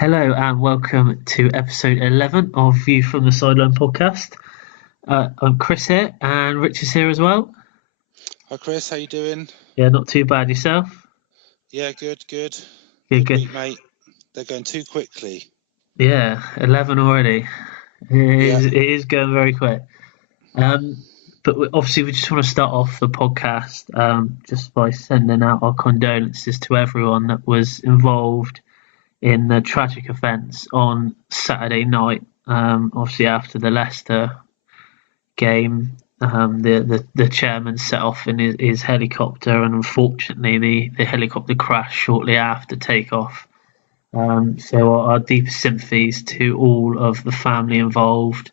Hello and welcome to episode 11 of View from the Sideline podcast. I'm Chris here and Rich is here as well. Hi Chris, how you doing? Yeah, not too bad. Yourself? Yeah, good. Good. Week, mate. They're going too quickly. Yeah, 11 already. It is going very quick. But obviously we just want to start off the podcast just by sending out our condolences to everyone that was involved in the tragic events on Saturday night. Obviously after the Leicester game, the chairman set off in his helicopter, and unfortunately the helicopter crashed shortly after takeoff. So our deepest sympathies to all of the family involved,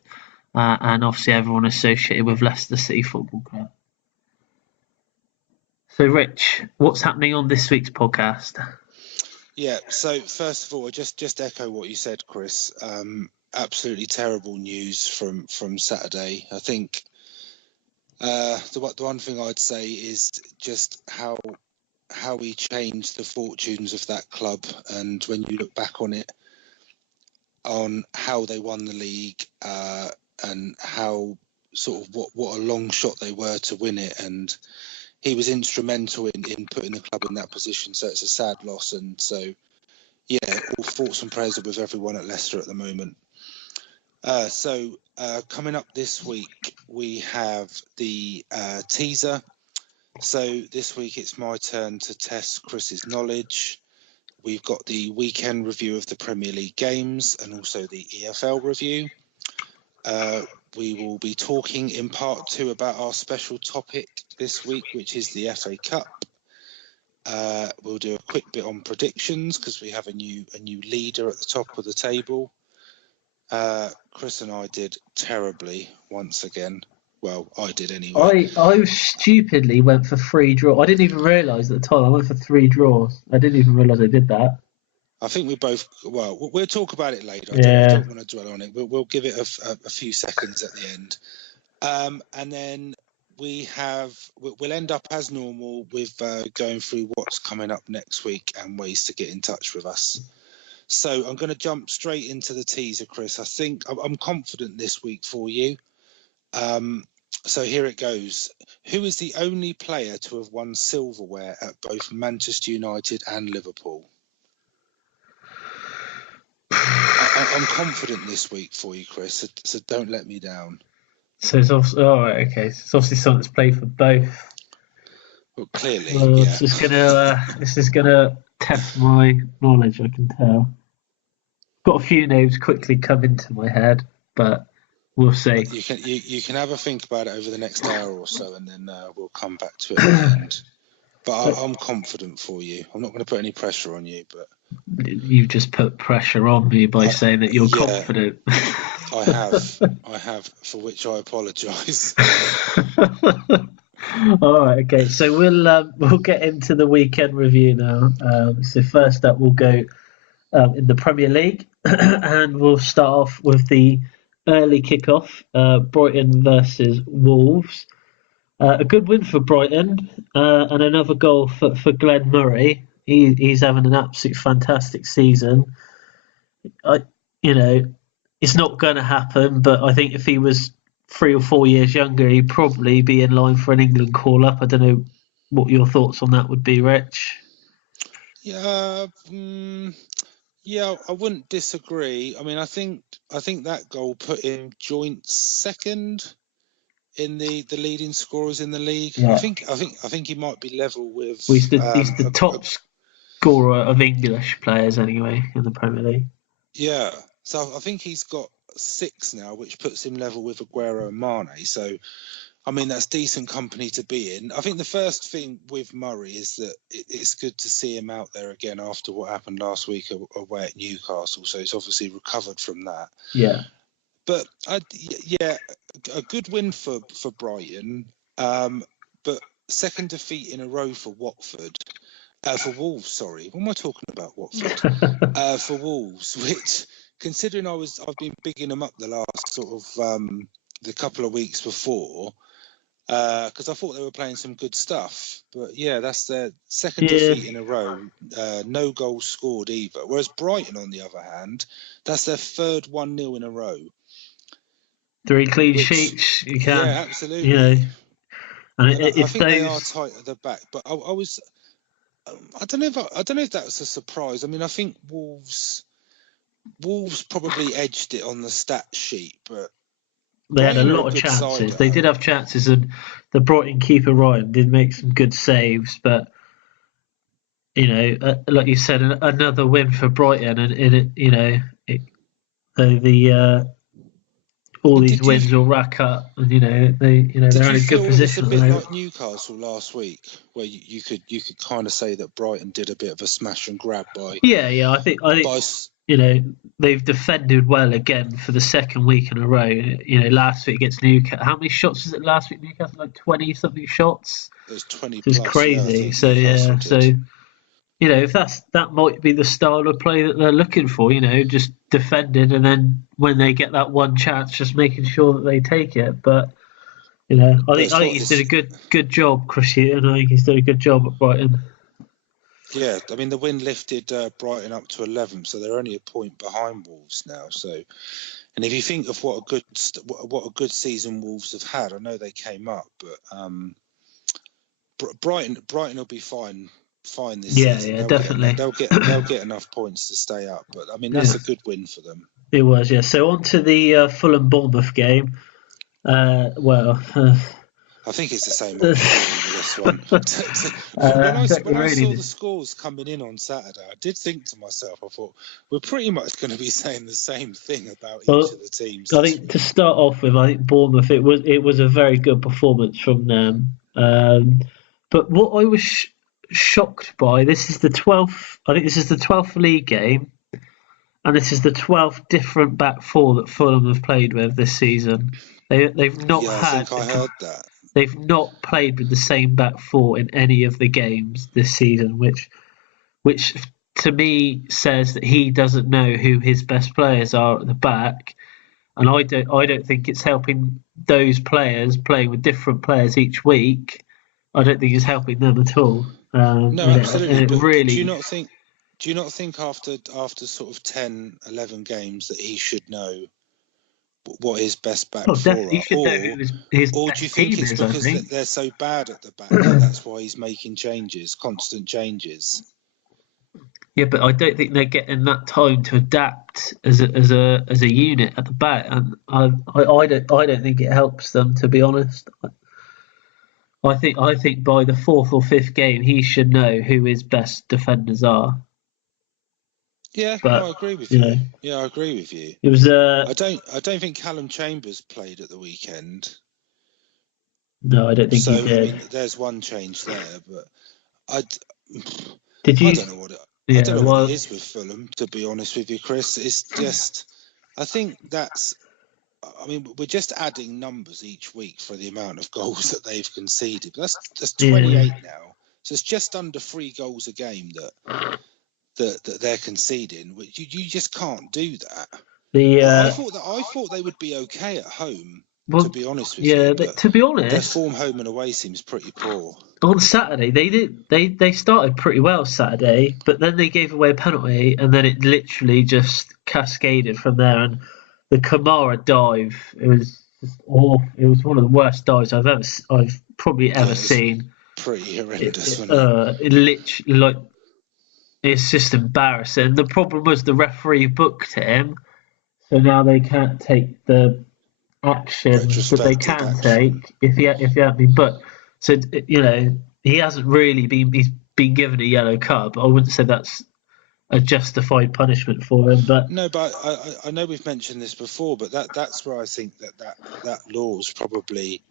and obviously everyone associated with Leicester City Football Club. So Rich, what's happening on this week's podcast? Yeah, so first of all, just echo what you said, Chris. Absolutely terrible news from Saturday. I think the one thing I'd say is just how he changed the fortunes of that club, and when you look back on it, on how they won the league, and how sort of what a long shot they were to win it, and he was instrumental in putting the club in that position. So it's a sad loss, and so yeah, all thoughts and prayers are with everyone at Leicester at the moment. So coming up this week, we have the teaser. So this week it's my turn to test Chris's knowledge. We've got the weekend review of the Premier League games and also the EFL review. We will be talking in part 2 about our special topic this week, which is the FA Cup. We'll do a quick bit on predictions because we have a new leader at the top of the table. Chris and I did terribly once again. Well, I did anyway. I stupidly went for 3 draws. I didn't even realise at the time I went for 3 draws. I didn't even realise I did that. I think we both. Well, we'll talk about it later. I don't want to dwell on it. We'll give it a few seconds at the end, and then we'll end up as normal with going through what's coming up next week and ways to get in touch with us. So I'm going to jump straight into the teaser, Chris. I think I'm confident this week for you. So here it goes. Who is the only player to have won silverware at both Manchester United and Liverpool? I'm confident this week for you, Chris, so don't let me down. So it's obviously, So it's obviously someone that's played for both. Well, clearly, yeah. This is gonna test my knowledge, I can tell. Got a few names quickly come into my head, but we'll see. You can have a think about it over the next hour or so, and then we'll come back to it at the end. But I'm confident for you. I'm not going to put any pressure on you, but you've just put pressure on me by saying that you're confident. I have, for which I apologise. All right, okay. So we'll get into the weekend review now. So first up, we'll go in the Premier League, and we'll start off with the early kickoff, Brighton versus Wolves. A good win for Brighton, and another goal for Glenn Murray. He's having an absolute fantastic season. It's not going to happen, but I think if he was 3 or 4 years younger, he'd probably be in line for an England call-up. I don't know what your thoughts on that would be, Rich. Yeah, I wouldn't disagree. I mean, I think that goal put him joint second in the leading scorers in the league. Yeah. I think he might be level with. Well, he's the top scorer of English players anyway in the Premier League. Yeah, so I think he's got 6 now, which puts him level with Aguero and Mane. So, I mean, that's decent company to be in. I think the first thing with Murray is that it's good to see him out there again after what happened last week away at Newcastle. So he's obviously recovered from that. Yeah. But, a good win for Brighton. But second defeat in a row for Watford. For Wolves, sorry. What am I talking about, Watford? For Wolves, which, considering I've been bigging them up the last sort of the couple of weeks before, because I thought they were playing some good stuff. But yeah, that's their second defeat in a row. No goals scored either. Whereas Brighton, on the other hand, that's their third 1-0 in a row. 3 clean sheets. You can. Yeah, absolutely. You know, and I think they are tight at the back. But I was. I don't know if that was a surprise. I mean, I think Wolves probably edged it on the stat sheet, but they had a lot of chances. They did have chances, and the Brighton keeper Ryan did make some good saves. But like you said, another win for Brighton, and all these wins will rack up, and they're in a good position. It's a bit like Newcastle last week, where you could kind of say that Brighton did a bit of a smash and grab by. Yeah. I think they've defended well again for the second week in a row. Last week against Newcastle, how many shots was it last week? Newcastle, like 20 something shots. It was 20. It's crazy. If that might be the style of play that they're looking for, just defending, and then when they get that one chance, just making sure that they take it. But I think he's did a good job, Chris Hughton. I think he's done a good job at Brighton. Yeah, I mean the win lifted Brighton up to 11th, so they're only a point behind Wolves now. So, and if you think of what a good season Wolves have had, I know they came up, but Brighton will be fine this season. Yeah, definitely. They'll get enough points to stay up. But I mean that's a good win for them. It was, yeah. So on to the Fulham Bournemouth game. I think it's the same with this one. When I saw the scores coming in on Saturday, I did think to myself, I thought, we're pretty much going to be saying the same thing about each of the teams. I think to start off with, I think Bournemouth, it was a very good performance from them. But what I was shocked by, this is the 12th league game, and this is the 12th different back four that Fulham have played with this season. They've not had. I think I heard that. They've not played with the same back four in any of the games this season, which to me says that he doesn't know who his best players are at the back, and I don't think it's helping those players playing with different players each week. I don't think it's helping them at all. No, absolutely. But really, do you not think after sort of 10, 11 games that he should know what his best back four are? Or do you think it's because they're so bad at the back that's why he's making constant changes? Yeah, but I don't think they're getting that time to adapt as a unit at the back, and I don't think it helps them, to be honest. I think by the fourth or fifth game he should know who his best defenders are. Yeah, I agree with you. Yeah, I agree with you. It was. I don't think Callum Chambers played at the weekend. No, I don't think he did. I mean, there's one change there, but I don't know what it is with Fulham. To be honest with you, Chris, it's just. I think that's. I mean, we're just adding numbers each week for the amount of goals that they've conceded. That's 28 now, so it's just under 3 goals a game that they're conceding. Which you just can't do that. I thought they would be okay at home. Well, to be honest with you, to be honest, their form home and away seems pretty poor. On Saturday, they started pretty well Saturday, but then they gave away a penalty, and then it literally just cascaded from there. And the Kamara dive, it was awful. It was one of the worst dives I've probably ever seen. Pretty horrendous. It literally it's just embarrassing. The problem was the referee booked him, so now they can't take the action that they can take if he hadn't been booked. So he hasn't really he's been given a yellow card, but I wouldn't say that's a justified punishment for him. But no, but I know we've mentioned this before, but that's where I think that law is probably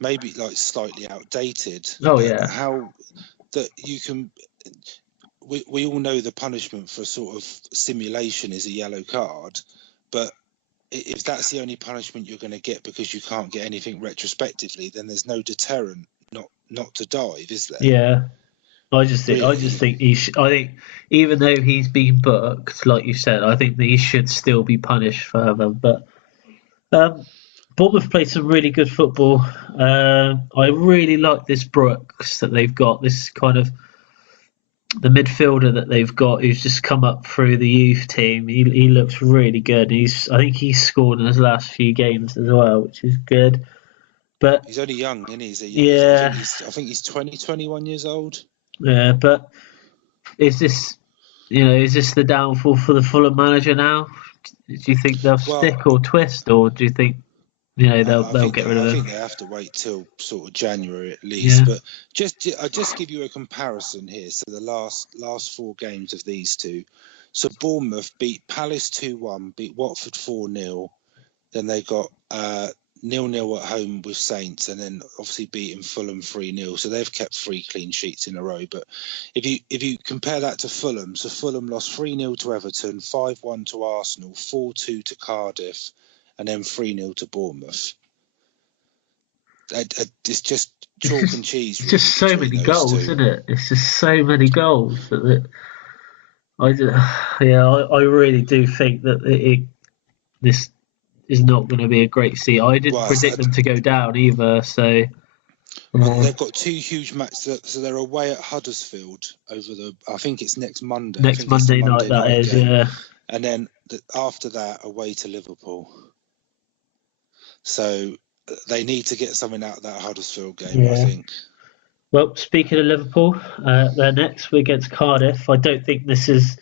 maybe slightly outdated. Oh yeah, how that you can. We all know the punishment for sort of simulation is a yellow card, but if that's the only punishment you're going to get because you can't get anything retrospectively, then there's no deterrent not to dive, is there? Yeah, I think I think even though he's been booked, like you said, I think that he should still be punished further. But Bournemouth played some really good football. I really like this Brooks that they've got. This kind of the midfielder that they've got, who's just come up through the youth team. He looks really good. I think he's scored in his last few games as well, which is good. But he's only young, isn't he? Yeah. I think he's 21 years old. Yeah, but is this the downfall for the Fulham manager now? Do you think they'll stick or twist, or do you think they'll get rid of him? I think they have to wait till sort of January at least. Yeah. But I just give you a comparison here. So the last 4 games of these two. So Bournemouth beat Palace 2-1, beat Watford 4-0. Then they got 0-0 at home with Saints, and then obviously beating Fulham 3-0. So they've kept 3 clean sheets in a row. But if you compare that to Fulham, so Fulham lost 3-0 to Everton, 5-1 to Arsenal, 4-2 to Cardiff, and then 3-0 to Bournemouth. It's just chalk and cheese. It's just so many goals, isn't it? It's just so many goals I really do think that this is not going to be a great season. I didn't predict them to go down either. So they've got 2 huge matches. So they're away at Huddersfield I think it's next Monday. Next Monday night that is, game. Yeah. And then after that, away to Liverpool. So they need to get something out of that Huddersfield game, I think. Well, speaking of Liverpool, they're next. We're against Cardiff. I don't think this is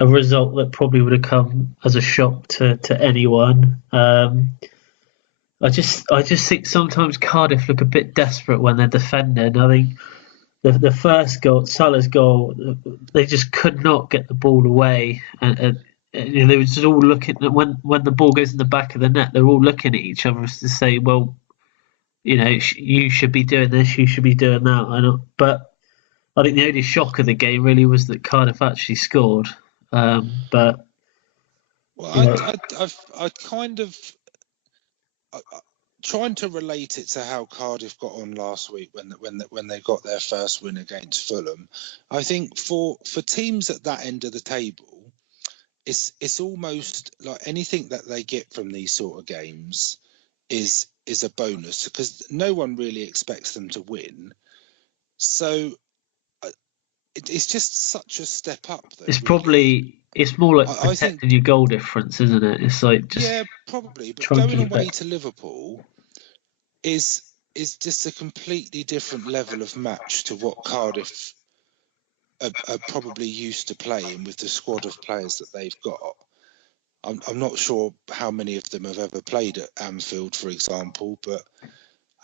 a result that probably would have come as a shock to anyone. I just think sometimes Cardiff look a bit desperate when they're defending. I think the first goal, Salah's goal, they just could not get the ball away, and they were just all looking at when the ball goes in the back of the net. They're all looking at each other to say, well, you should be doing this, you should be doing that. But I think the only shock of the game really was that Cardiff actually scored. But I kind of trying to relate it to how Cardiff got on last week when they got their first win against Fulham. I think for teams at that end of the table, it's almost like anything that they get from these sort of games is a bonus, because no one really expects them to win. So it's just such a step up. Though, it's more like protecting your goal difference, isn't it? It's like just probably. But going away to Liverpool is just a completely different level of match to what Cardiff are probably used to playing with the squad of players that they've got. I'm not sure how many of them have ever played at Anfield, for example, but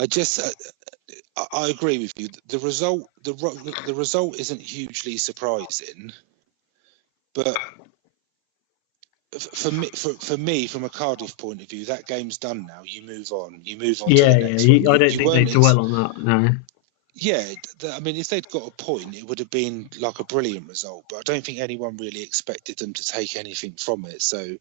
I agree with you. The result isn't hugely surprising, but for me, from a Cardiff point of view, that game's done now. You move on. You move on to the next one. I don't think they dwell on that. No. Yeah, I mean, if they'd got a point, it would have been like a brilliant result. But I don't think anyone really expected them to take anything from it. So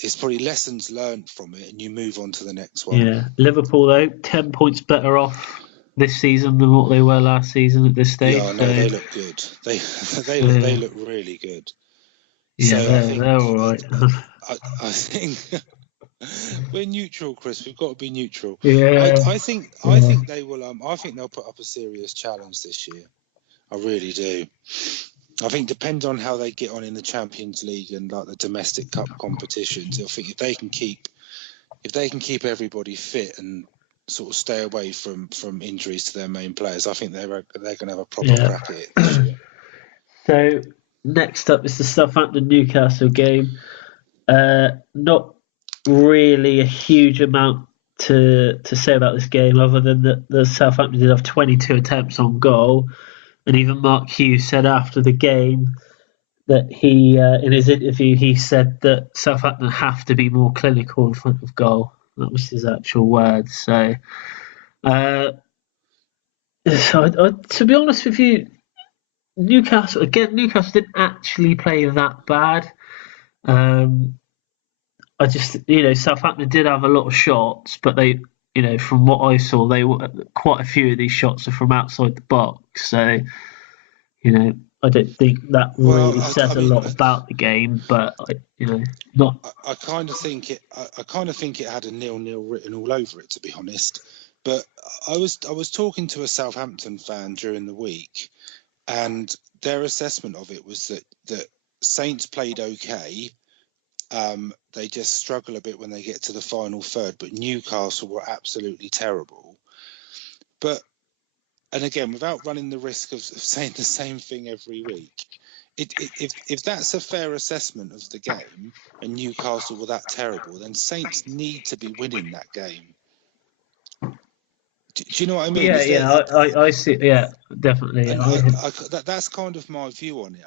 it's probably lessons learned from it, and you move on to the next one. Yeah, Liverpool though, 10 points better off this season than what they were last season at this stage. Yeah, no, they look good. They look really good. Yeah, so they're all right. I think we're neutral, Chris. We've got to be neutral. Yeah. I think they will. I think they'll put up a serious challenge this year. I really do. I think depends on how they get on in the Champions League and like the domestic cup competitions. I think if they can keep everybody fit and sort of stay away from injuries to their main players, I think they're going to have a proper crack at it this year. So next up is the Southampton Newcastle game. Not really a huge amount to say about this game, other than that the Southampton did have 22 attempts on goal. And even Mark Hughes said after the game that he, in his interview, he said that Southampton have to be more clinical in front of goal. That was his actual words. So, to be honest with you, Newcastle didn't actually play that bad. Southampton did have a lot of shots, but they, from what I saw, quite a few of these shots are from outside the box. So, I don't think that really says I a mean, lot about the game, but not. I kind of think it. I kind of think it had a 0-0 written all over it, to be honest. But I was talking to a Southampton fan during the week, and their assessment of it was that Saints played okay. They just struggle a bit when they get to the final third, but Newcastle were absolutely terrible. And again, without running the risk of saying the same thing every week, if that's a fair assessment of the game and Newcastle were that terrible, then Saints need to be winning that game. Do you know what I mean? I see. Yeah, definitely. And that's kind of my view on it.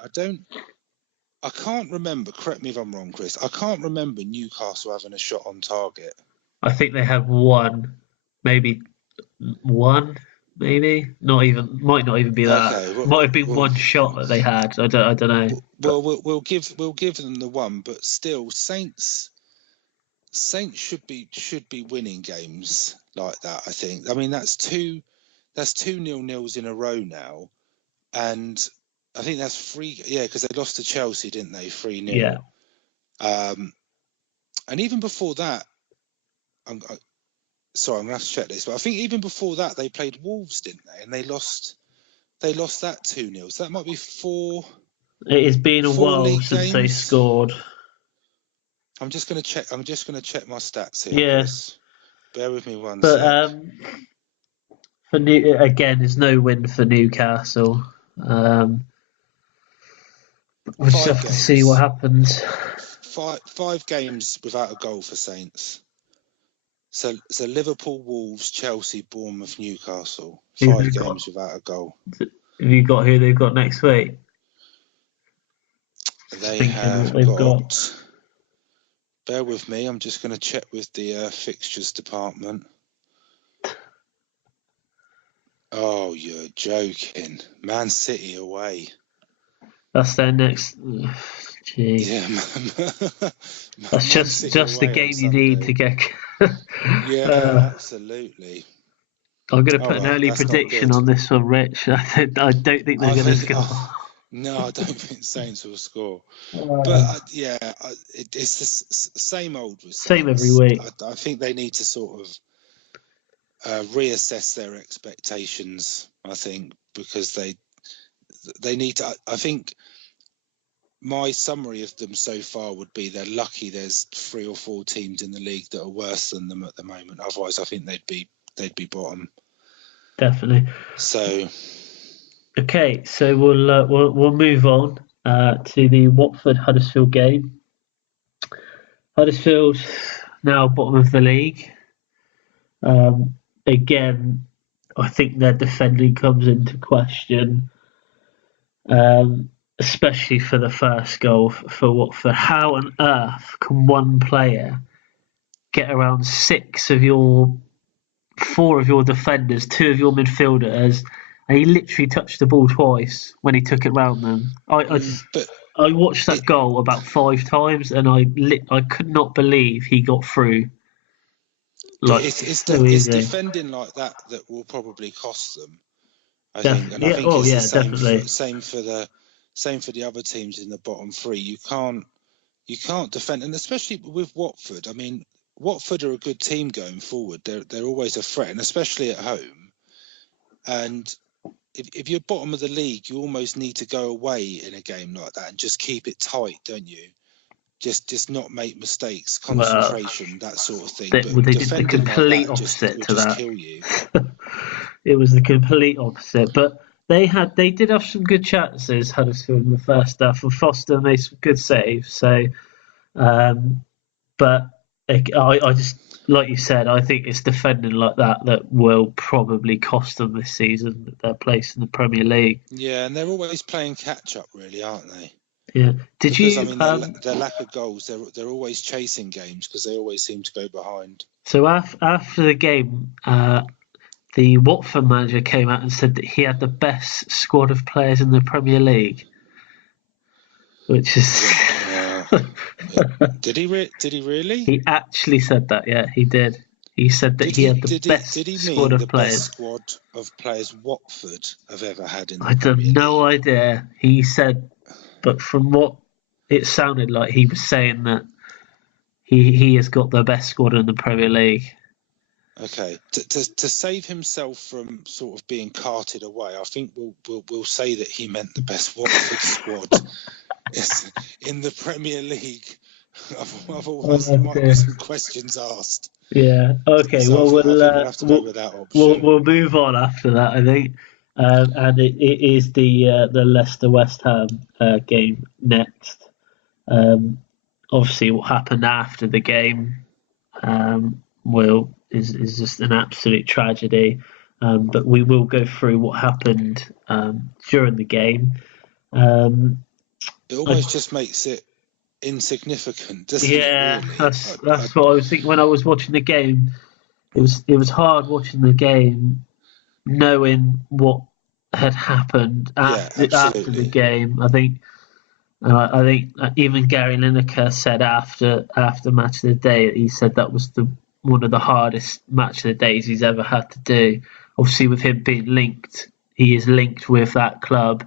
I can't remember. Correct me if I'm wrong, Chris. I can't remember Newcastle having a shot on target. I think they have one, maybe might not even be that. Okay, Might have been one shot that they had. I don't know. Well, we'll give them the one, but still, Saints should be winning games like that. I think. I mean, that's two 0-0s in a row now, and I think that's 3. Yeah, because they lost to Chelsea, didn't they? 3-0. Yeah. And even before that, sorry, I'm gonna have to check this, but I think even before that they played Wolves, didn't they? And they lost that 2-0. So that might be 4. It has been a while since they scored. I'm just gonna check my stats here. Yeah. Chris. Bear with me one second. Again, there's no win for Newcastle. We'll just have to see what happens. 5 games without a goal for Saints. So Liverpool, Wolves, Chelsea, Bournemouth, Newcastle. 5 games without a goal. Have you got who they've got next week? They have got. Bear with me. I'm just going to check with the fixtures department. Oh, you're joking! Man City away. That's their next. Gee. Yeah, that's just the game you need to get. Yeah, absolutely. I'm going to put an early prediction on this one, Rich. I don't think they're going to score. No, I don't think Saints will score. But it's the same old with Saints. Same every week. I think they need to sort of reassess their expectations. I think because they need to. I think my summary of them so far would be they're lucky there's 3 or 4 teams in the league that are worse than them at the moment. Otherwise, I think they'd be bottom. Definitely. So. Okay, so we'll move on to the Watford Huddersfield game. Huddersfield now bottom of the league. Again, I think their defending comes into question, especially for the first goal for Watford. How on earth can one player get around 4 of your defenders, 2 of your midfielders? And he literally touched the ball twice when he took it round them. I watched that goal about 5 times, and I could not believe he got through. It's defending like that will probably cost them. I think it's the same for the other teams in the bottom 3. You can't defend, and especially with Watford. I mean, Watford are a good team going forward. They're always a threat, and especially at home. And if you're bottom of the league, you almost need to go away in a game like that and just keep it tight, don't you? Just not make mistakes, concentration, that sort of thing. They did the complete opposite to that. Kill you. It was the complete opposite. But they did have some good chances, Huddersfield, in the first half. And Foster made some good saves. So, but I just. Like you said, I think it's defending like that will probably cost them this season their place in the Premier League. Yeah, and they're always playing catch up, really, aren't they? Yeah. Their lack of goals, they're always chasing games because they always seem to go behind. So after the game, the Watford manager came out and said that he had the best squad of players in the Premier League, which is. Did he really? He actually said that. Yeah, he did. He said that he had the best did he squad mean of the players. best squad of players Watford have ever had in the I have Premier no League? idea. He said, but from what it sounded like, he was saying that he has got the best squad in the Premier League. Okay, to save himself from sort of being carted away, I think we'll say that he meant the best Watford squad in the Premier League. Otherwise, there might be some questions asked. Yeah. Okay. So Well, I think we'll have to go with that option. We'll move on after that, I think. And it is the Leicester West Ham game next. Obviously, what happened after the game is just an absolute tragedy. But we will go through what happened during the game. It almost just makes it insignificant, doesn't it? Yeah, Really, that's what I was thinking when I was watching the game. It was hard watching the game, knowing what had happened after the game. I think even Gary Lineker said after match of the day, he said that was one of the hardest match of the days he's ever had to do. Obviously, with him being linked, he is linked with that club.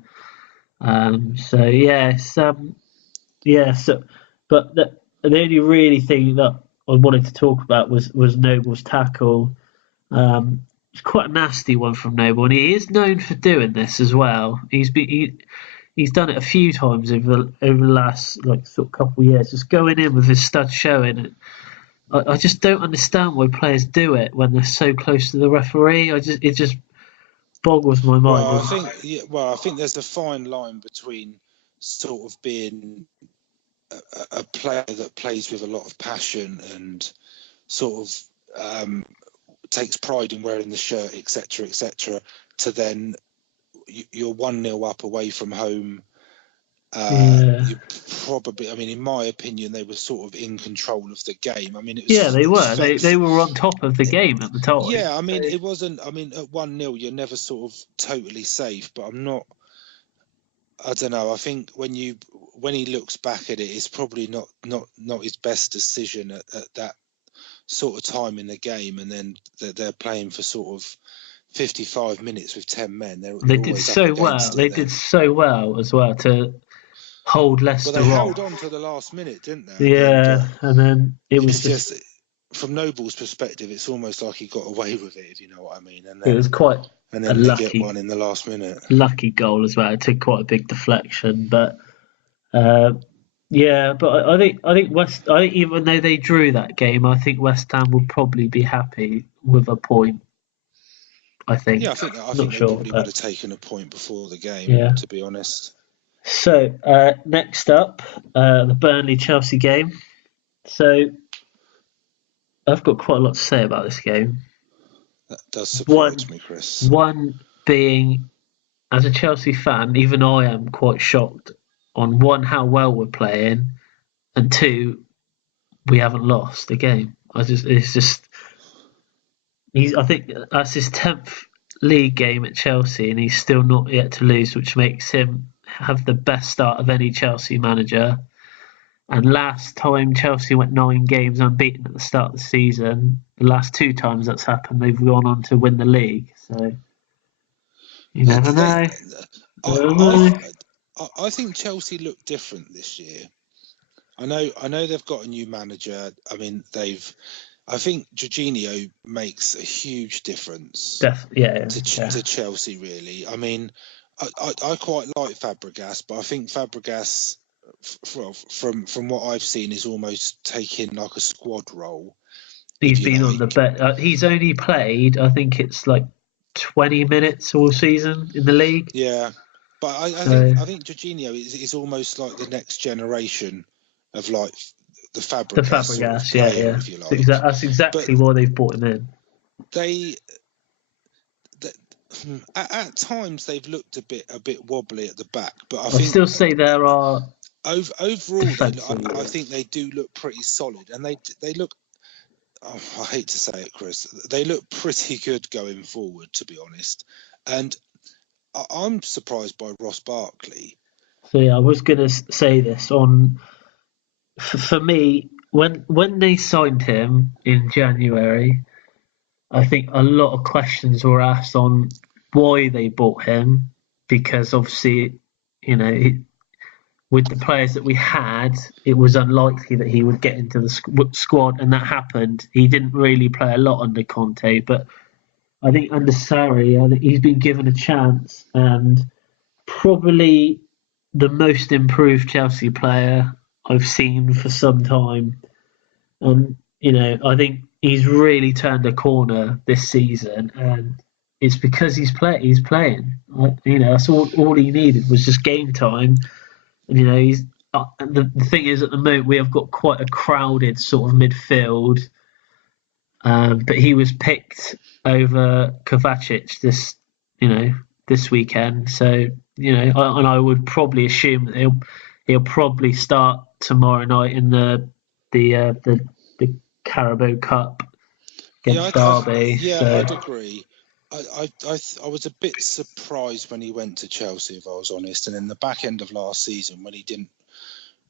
So yes, but the only really thing that I wanted to talk about was Noble's tackle. It's quite a nasty one from Noble, and he is known for doing this as well. He's done it a few times over the last sort of couple of years, just going in with his stud showing. I just don't understand why players do it when they're so close to the referee. It just boggles my mind. Well, I think there's a fine line between sort of being a player that plays with a lot of passion and sort of takes pride in wearing the shirt, etc., to then you're 1-0 up away from home. You probably, I mean, in my opinion, they were sort of in control of the game. I mean, they were. They were on top of the game at the time. Yeah, I mean, it wasn't. I mean, at 1-0, you're never sort of totally safe. But I'm not. I don't know. I think when he looks back at it, it's probably not his best decision at that sort of time in the game. And then they're playing for sort of 55 minutes with 10 men. They did so well. They did so well as well to hold Leicester. Well, they held on to the last minute, didn't they? Yeah, and then it was just from Noble's perspective, it's almost like he got away with it, if you know what I mean. And then, it was quite and then they get one in the last minute. Lucky goal as well. It took quite a big deflection, but yeah. But I think even though they drew that game, I think West Ham will probably be happy with a point. I think. Yeah, I think they probably would have taken a point before the game, to be honest. So next up, the Burnley-Chelsea game. So I've got quite a lot to say about this game. That does surprise me, Chris. One being, as a Chelsea fan, even I am quite shocked on one, how well we're playing, and two, we haven't lost the game. I think that's his 10th league game at Chelsea, and he's still not yet to lose, which makes him have the best start of any Chelsea manager. And last time Chelsea went 9 games unbeaten at the start of the season, the last 2 times that's happened, they've gone on to win the league. So you never know. I think Chelsea look different this year. I know they've got a new manager. I mean, I think Jorginho makes a huge difference to Chelsea, really. I mean, I quite like Fabregas, but I think Fabregas, from what I've seen, is almost taking like a squad role. He's been on the bet. He's only played, I think it's like 20 minutes all season in the league. Yeah, but I think Jorginho is almost like the next generation of like the Fabregas sort of player, if you like. That's exactly why they've brought him in. At times they've looked a bit wobbly at the back, but I still say there are overall. I think they do look pretty solid, and they look. Oh, I hate to say it, Chris. They look pretty good going forward, to be honest. And I'm surprised by Ross Barkley. So yeah, I was going to say this for me when they signed him in January. I think a lot of questions were asked on why they bought him, because obviously, with the players that we had, it was unlikely that he would get into the squad, and that happened. He didn't really play a lot under Conte, but I think under Sarri, I think he's been given a chance, and probably the most improved Chelsea player I've seen for some time. And, I think he's really turned a corner this season, and it's because he's playing. That's all he needed was just game time. And, he's the thing is, at the moment we have got quite a crowded sort of midfield, but he was picked over Kovacic this weekend. So and I would probably assume that he'll probably start tomorrow night in the Carabao Cup against Derby. I'd agree. I was a bit surprised when he went to Chelsea, if I was honest, and in the back end of last season when he didn't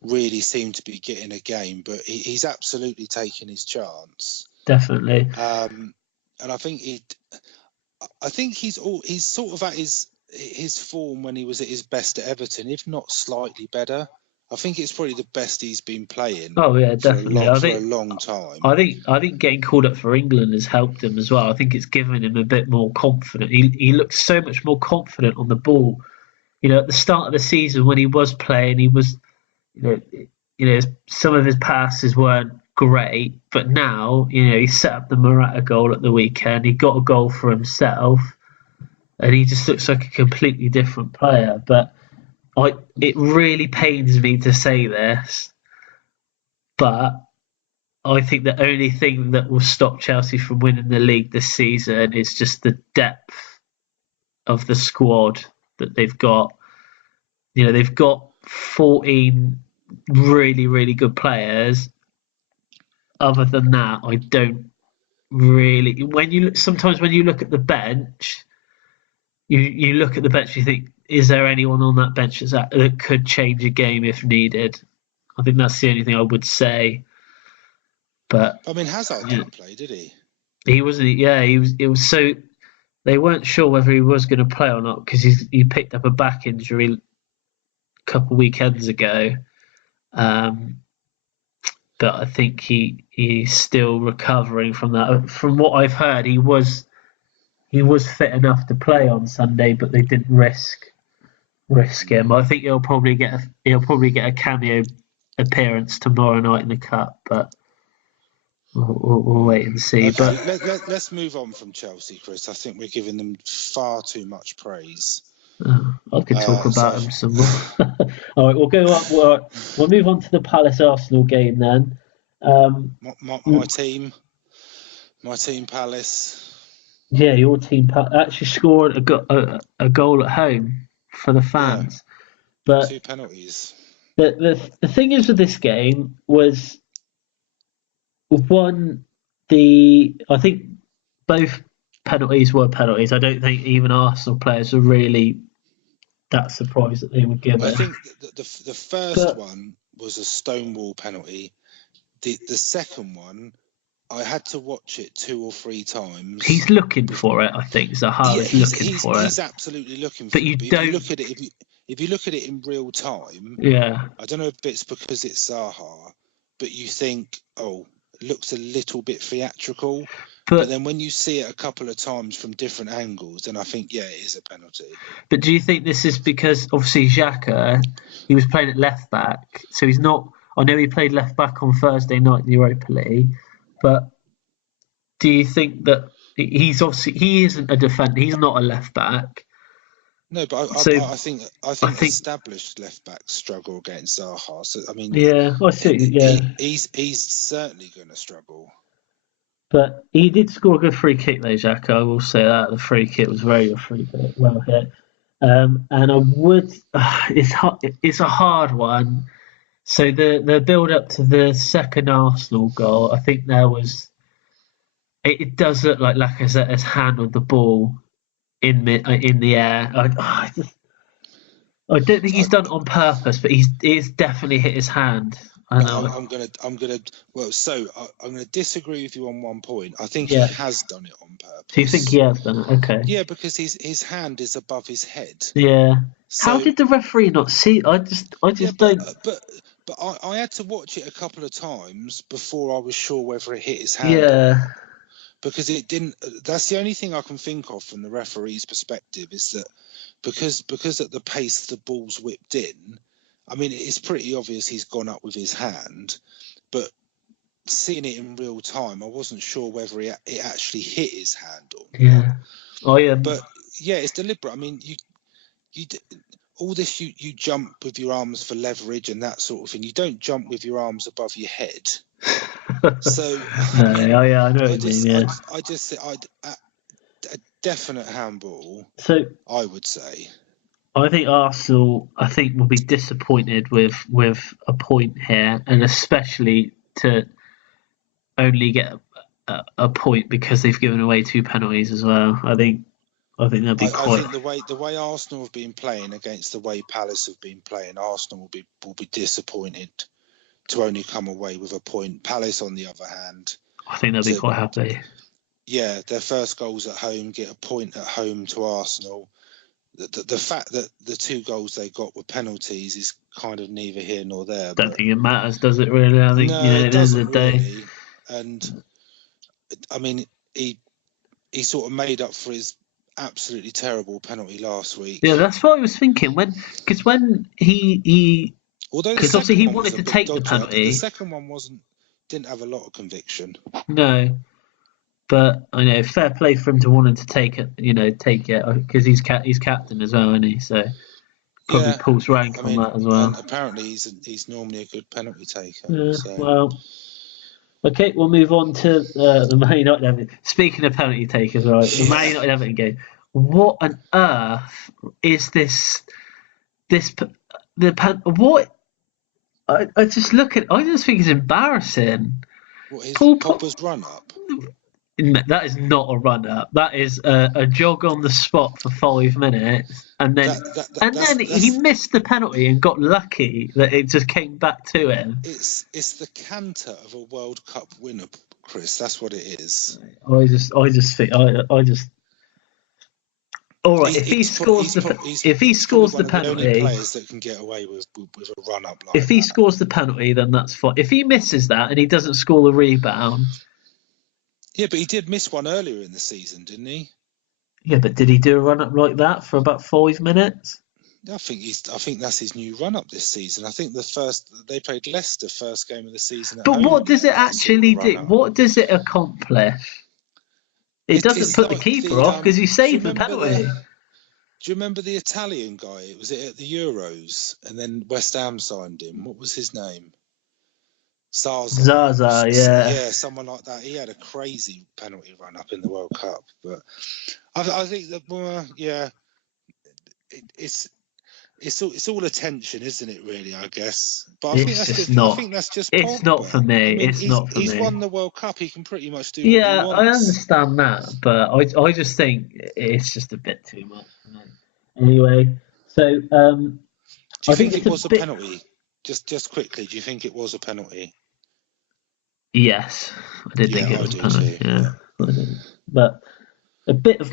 really seem to be getting a game, but he's absolutely taken his chance. Definitely. And I think he's sort of at his form when he was at his best at Everton, if not slightly better. I think it's probably the best he's been playing. Oh yeah, definitely. For a long time. I think getting called up for England has helped him as well. I think it's given him a bit more confidence. He looked so much more confident on the ball. At the start of the season when he was playing, he was, some of his passes weren't great, but now, he set up the Morata goal at the weekend. He got a goal for himself, and he just looks like a completely different player. But it really pains me to say this, but I think the only thing that will stop Chelsea from winning the league this season is just the depth of the squad that they've got. They've got 14 really, really good players. Other than that, I don't really. Sometimes when you look at the bench, you look at the bench, you think, is there anyone on that bench that could change a game if needed? I think that's the only thing I would say. But I mean, Hazard didn't play, did he? He wasn't. Yeah, he was. It was so they weren't sure whether he was going to play or not because he picked up a back injury a couple of weekends ago. But I think he's still recovering from that. From what I've heard, he was fit enough to play on Sunday, but they didn't risk him. I think he'll probably get a cameo appearance tomorrow night in the Cup, but we'll wait and see. Okay, but let's move on from Chelsea, Chris. I think we're giving them far too much praise. I could talk about him some more. All right, we'll go up. We'll move on to the Palace Arsenal game then. My team, Palace. Yeah, your team actually scored a goal at home for the fans. Yeah, but 2 penalties. The thing is with this game was I think both penalties were penalties. I don't think even Arsenal players were really that surprised that they were given. I think the first one was a stonewall penalty. The second one, I had to watch it 2 or 3 times. He's looking for it, I think. Zaha is looking for it. He's absolutely looking for it. But if you look at it, if you look at it in real time, I don't know if it's because it's Zaha, but you think, it looks a little bit theatrical. But then when you see it a couple of times from different angles, then I think, yeah, it is a penalty. But do you think this is because, obviously, Xhaka, he was playing at left back, so he's not... I know he played left back on Thursday night in the Europa League, but do you think that he isn't a defender, he's not a left back? No, but I think established left backs struggle against Zaha. So I mean, yeah, I see. Yeah, he's certainly going to struggle. But he did score a good free kick though, Xhaka. I will say that the free kick was very good free kick, well hit. And I would, it's a hard one. So the build up to the second Arsenal goal, I think there was. It does look like Lacazette has handled the ball in the air. I don't think he's done it on purpose, but he's definitely hit his hand. I know. I'm gonna disagree with you on one point. I think Yeah. he has done it on purpose. Do you think he has done it? Okay. Yeah, because his hand is above his head. Yeah. So, how did the referee not see? I just don't. But I had to watch it a couple of times before I was sure whether it hit his hand or Yeah. not. Because it didn't. That's the only thing I can think of from the referee's perspective, is that because at the pace the ball's whipped in, I mean, it's pretty obvious he's gone up with his hand, but seeing it in real time, I wasn't sure whether it actually hit his hand or not. Yeah. But yeah, it's deliberate. I mean, you all this, you jump with your arms for leverage and that sort of thing. You don't jump with your arms above your head. So I know what you mean. Yeah. I just a definite handball. So I would say. I think Arsenal, will be disappointed with a point here, and especially to only get a point because they've given away 2 penalties as well. I think they'll be quite. I think the way Arsenal have been playing against the way Palace have been playing, Arsenal will be disappointed to only come away with a point. Palace, on the other hand, I think they'll be quite happy. Yeah, their first goals at home, get a point at home to Arsenal. The fact that the 2 goals they got were penalties is kind of neither here nor there. Don't think it matters, does it really? I think, no, at it the end of the doesn't day. really. And I mean, he sort of made up for his absolutely terrible penalty last week. Yeah, that's what I was thinking when he although because obviously he wanted to take the penalty. The second one didn't have a lot of conviction. No, but I know, fair play for him to wanting to take it. Because he's captain as well, isn't he? So probably pulls rank on that as well. And apparently he's normally a good penalty taker. Yeah, so. well. Okay, we'll move on to the Man United Everton. Speaking of penalty takers, right? The Man United Everton game. What on earth is this? What? I just look at. I just think it's embarrassing. What, his Pogba's run up? That is not a run up. That is a jog on the spot for 5 minutes, and then he missed the penalty and got lucky that it just came back to him. It's the canter of a World Cup winner, Chris. That's what it is. I just think. All right, if he scores the penalty, only players that can get away with a run up. If he scores the penalty, then that's fine. If he misses that and he doesn't score the rebound. Yeah, but he did miss one earlier in the season, didn't he? Yeah, but did he do a run-up like that for about 5 minutes? I think that's his new run-up this season. I think they played Leicester first game of the season at home. But what does it actually do? What does it accomplish? It doesn't put the keeper off because he saved the penalty. Do you remember the Italian guy? Was it at the Euros? And then West Ham signed him. What was his name? Zaza, yeah. Yeah, someone like that. He had a crazy penalty run up in the World Cup. But I think that, it's all attention, isn't it, really, I guess? But I think that's just Pogba. It's not for me. I mean, he's won the World Cup. He can pretty much do what he wants. I understand that, but I just think it's just a bit too much. Anyway, so do you think it was a penalty? Just quickly, do you think it was a penalty? Yes, I did think it was a penalty. Too. Yeah. But a bit of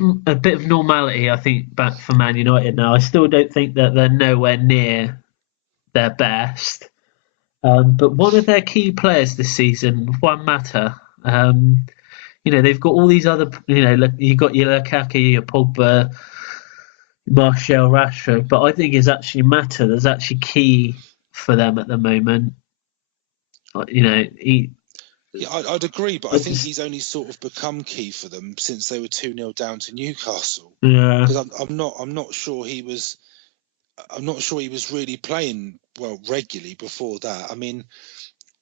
normality, I think, back for Man United now. I still don't think that they're nowhere near their best. But one of their key players this season, Juan Mata, they've got all these other, you've got your Lukaku, your Pogba, Martial, Rashford, but I think it's actually Mata that's actually key for them at the moment. I'd agree, but I think he's only sort of become key for them since they were 2-0 down to Newcastle. Yeah, because I'm not sure he was really playing well regularly before that. I mean,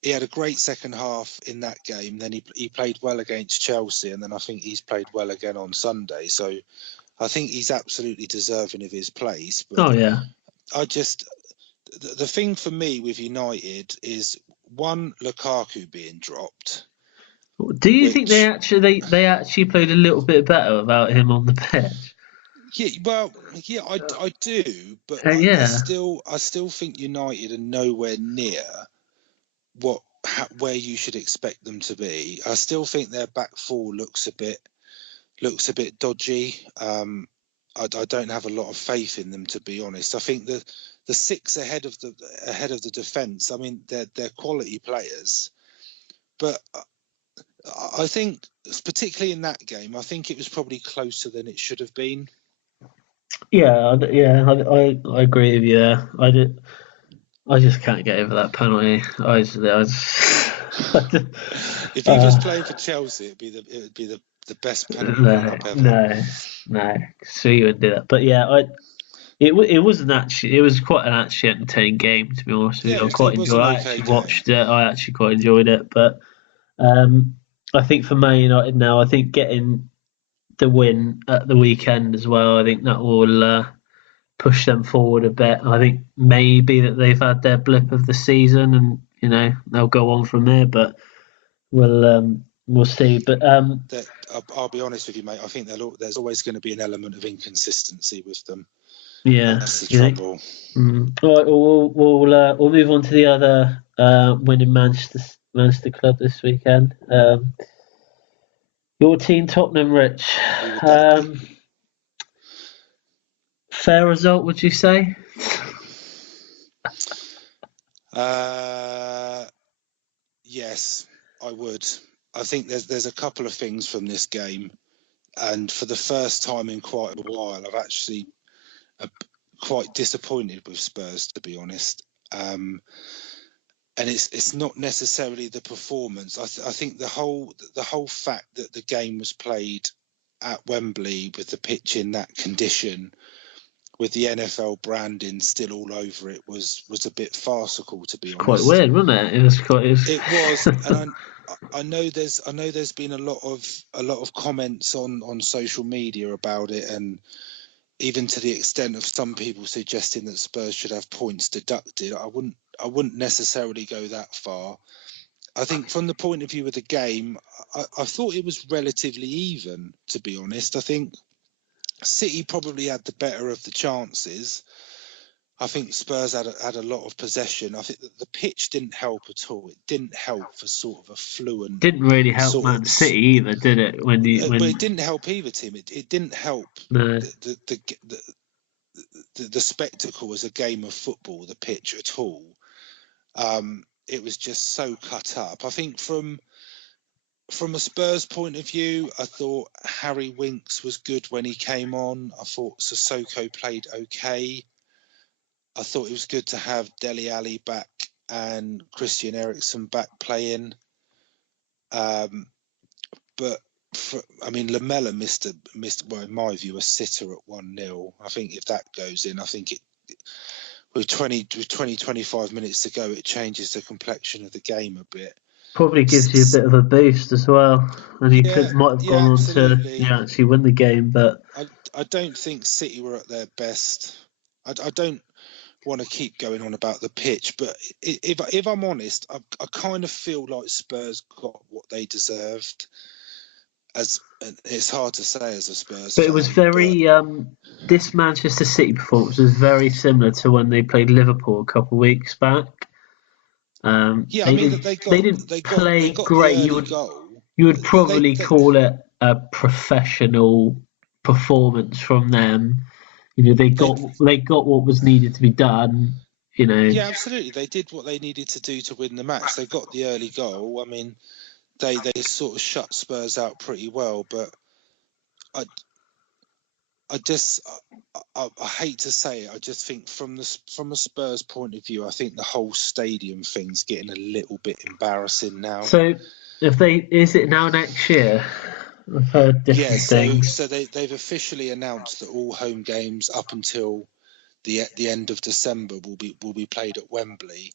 he had a great second half in that game. Then he played well against Chelsea, and then I think he's played well again on Sunday. So I think he's absolutely deserving of his place. But the thing for me with United is, one, Lukaku being dropped. Do you think they actually played a little bit better without him on the pitch? Yeah, well, yeah, I do, but I still think United are nowhere near where you should expect them to be. I still think their back four looks a bit dodgy. I don't have a lot of faith in them, to be honest. I think the six ahead of the defence, I mean, they're quality players, but I think, particularly in that game, I think it was probably closer than it should have been. Yeah, I agree with you there. I just can't get over that penalty. If he was playing for Chelsea, it would be the best penalty lineup ever. No, so you wouldn't do that. But yeah, it wasn't actually. It was quite an actually entertaining game, to be honest with you. I quite enjoyed. I actually watched it. I actually quite enjoyed it. But I think for Man United now, I think getting the win at the weekend as well, I think that will push them forward a bit. I think maybe that they've had their blip of the season, and they'll go on from there. But we'll see. But I'll be honest with you, mate. I think there's always going to be an element of inconsistency with them. Yeah, that's the trouble. All right, we'll move on to the other winning Manchester club this weekend. Your team, Tottenham, Rich. Fair result, would you say? Yes, I would. I think there's a couple of things from this game, and for the first time in quite a while, I've actually quite disappointed with Spurs, to be honest. And it's not necessarily the performance. I think the whole fact that the game was played at Wembley with the pitch in that condition, with the NFL branding still all over it, was a bit farcical, to be honest. Quite weird, wasn't it? It was, and I know there's been a lot of comments on social media about it, and even to the extent of some people suggesting that Spurs should have points deducted. I wouldn't necessarily go that far. I think from the point of view of the game, I thought it was relatively even, to be honest. I think City probably had the better of the chances. I think Spurs had a lot of possession. I think that the pitch didn't help at all. It didn't help for sort of a fluent. Didn't really help Man City either, did it? But it didn't help either, Tim. It didn't help the spectacle as a game of football, the pitch at all. It was just so cut up. I think from a Spurs point of view, I thought Harry Winks was good when he came on. I thought Sissoko played okay. I thought it was good to have Dele Alli back and Christian Eriksen back playing. But Lamela missed, well, in my view, a sitter at 1-0. I think if that goes in, I think it with 25 minutes to go, it changes the complexion of the game a bit. Probably gives you a bit of a boost as well, and you might have gone on to actually win the game. But I don't think City were at their best. I don't want to keep going on about the pitch, but if I'm honest, I kind of feel like Spurs got what they deserved. It's hard to say as a Spurs fan. But it was very this Manchester City performance was very similar to when they played Liverpool a couple of weeks back. They didn't play great. You would probably call it a professional performance from them. They got what was needed to be done. Yeah, absolutely. They did what they needed to do to win the match. They got the early goal. I mean, they sort of shut Spurs out pretty well, but I hate to say it. I just think from a Spurs point of view, I think the whole stadium thing's getting a little bit embarrassing now. So, is it now next year? I've heard different things. So they've officially announced that all home games up until the end of December will be played at Wembley.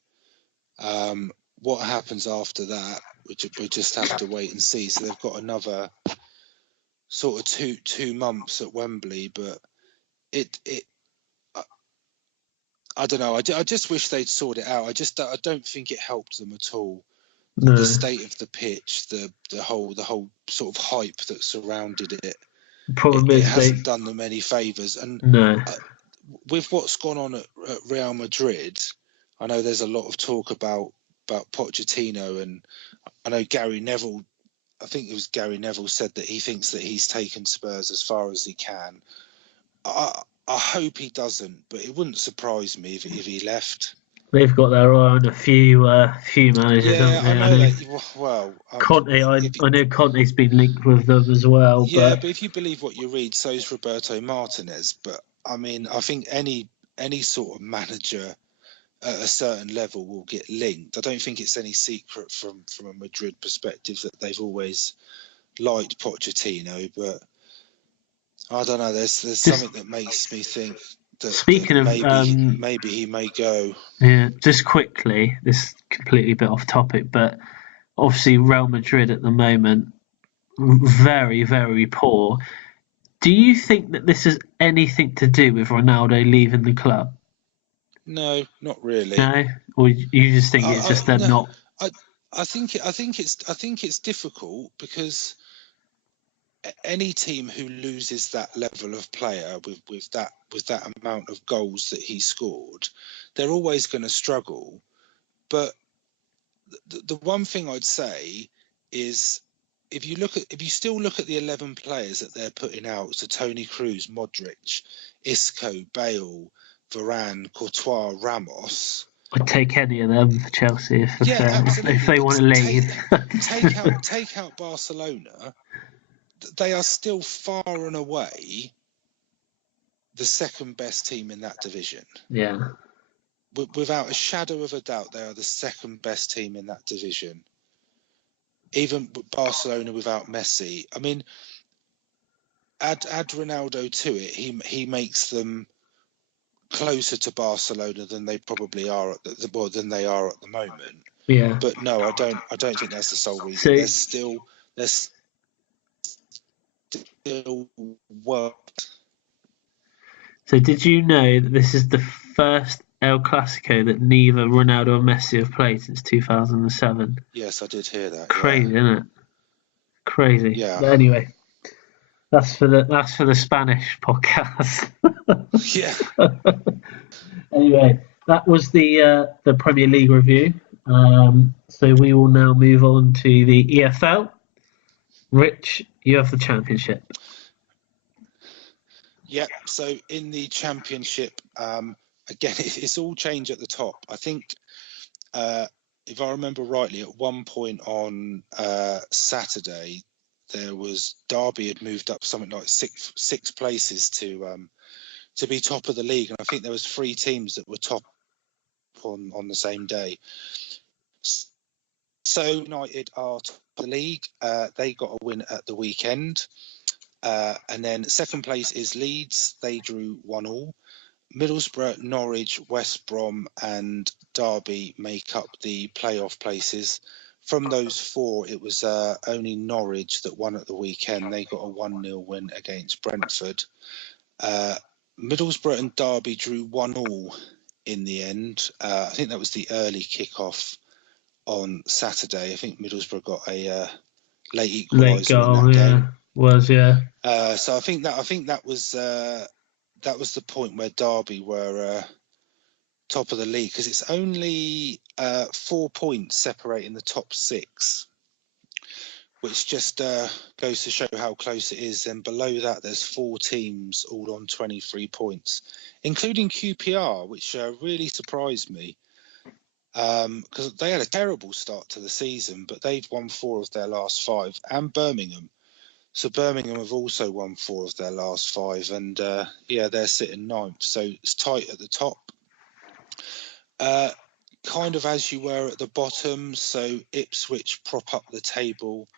What happens after that, we'll just have to wait and see. So they've got another sort of two months at Wembley, but I don't know. I just wish they'd sort it out. I don't think it helped them at all. No. The state of the pitch, the whole sort of hype that surrounded it. It hasn't done them any favours. And with what's gone on at Real Madrid, I know there's a lot of talk about about Pochettino, and I know Gary Neville. I think it was Gary Neville said that he thinks that he's taken Spurs as far as he can. I hope he doesn't, but it wouldn't surprise me if he left. They've got their eye on a few managers, haven't they? I know that. Well, Conte, I know Conte's been linked with them as well. Yeah, but if you believe what you read, so is Roberto Martinez. But I mean, I think any sort of manager at a certain level will get linked. I don't think it's any secret from a Madrid perspective that they've always liked Pochettino, but I don't know. There's something that makes me think that, speaking of maybe he may go. Yeah, just quickly, this is completely a bit off topic, but obviously Real Madrid at the moment, very, very poor. Do you think that this has anything to do with Ronaldo leaving the club? No, not really. No, or you just think it's just they're not. I think it's difficult because any team who loses that level of player with that amount of goals that he scored, they're always going to struggle. But the one thing I'd say is if you still look at the 11 players that they're putting out, so Toni Kroos, Modric, Isco, Bale, Varane, Courtois, Ramos. I'd take any of them for Chelsea if they want to leave. Take out Barcelona. They are still far and away the second best team in that division. Yeah. Without a shadow of a doubt, they are the second best team in that division. Even Barcelona without Messi. I mean, add Ronaldo to it, he makes them closer to Barcelona than they probably are at the moment. Yeah. But no, I don't think that's the sole reason. There's still work. So did you know that this is the first El Clasico that neither Ronaldo or Messi have played since 2007? Yes, I did hear that. Crazy, isn't it? Crazy. Yeah. But anyway, that's for the Spanish podcast. Yeah. Anyway, that was the Premier League review. So we will now move on to the EFL. Rich, you have the Championship. Yep. So in the Championship, again, it's all change at the top. I think, if I remember rightly, at one point on Saturday, there was Derby had moved up something like six places to be top of the league, and I think there was 3 teams that were top on the same day. So United are top of the league. They got a win at the weekend. And then second place is Leeds. They drew 1-1. Middlesbrough, Norwich, West Brom and Derby make up the playoff places. From those 4, it was only Norwich that won at the weekend. They got a 1-0 win against Brentford. Middlesbrough and Derby drew 1-1 in the end. I think that was the early kickoff on Saturday. I think Middlesbrough got a late equaliser in that game. So I think that was the point where Derby were top of the league, because it's only 4 points separating the top 6, which just goes to show how close it is. And below that, there's 4 teams all on 23 points, including QPR, which really surprised me. Because they had a terrible start to the season, but they've won 4 of their last 5, and Birmingham. So Birmingham have also won 4 of their last 5, and they're sitting 9th. So it's tight at the top. Kind of as you were at the bottom. So Ipswich prop up the table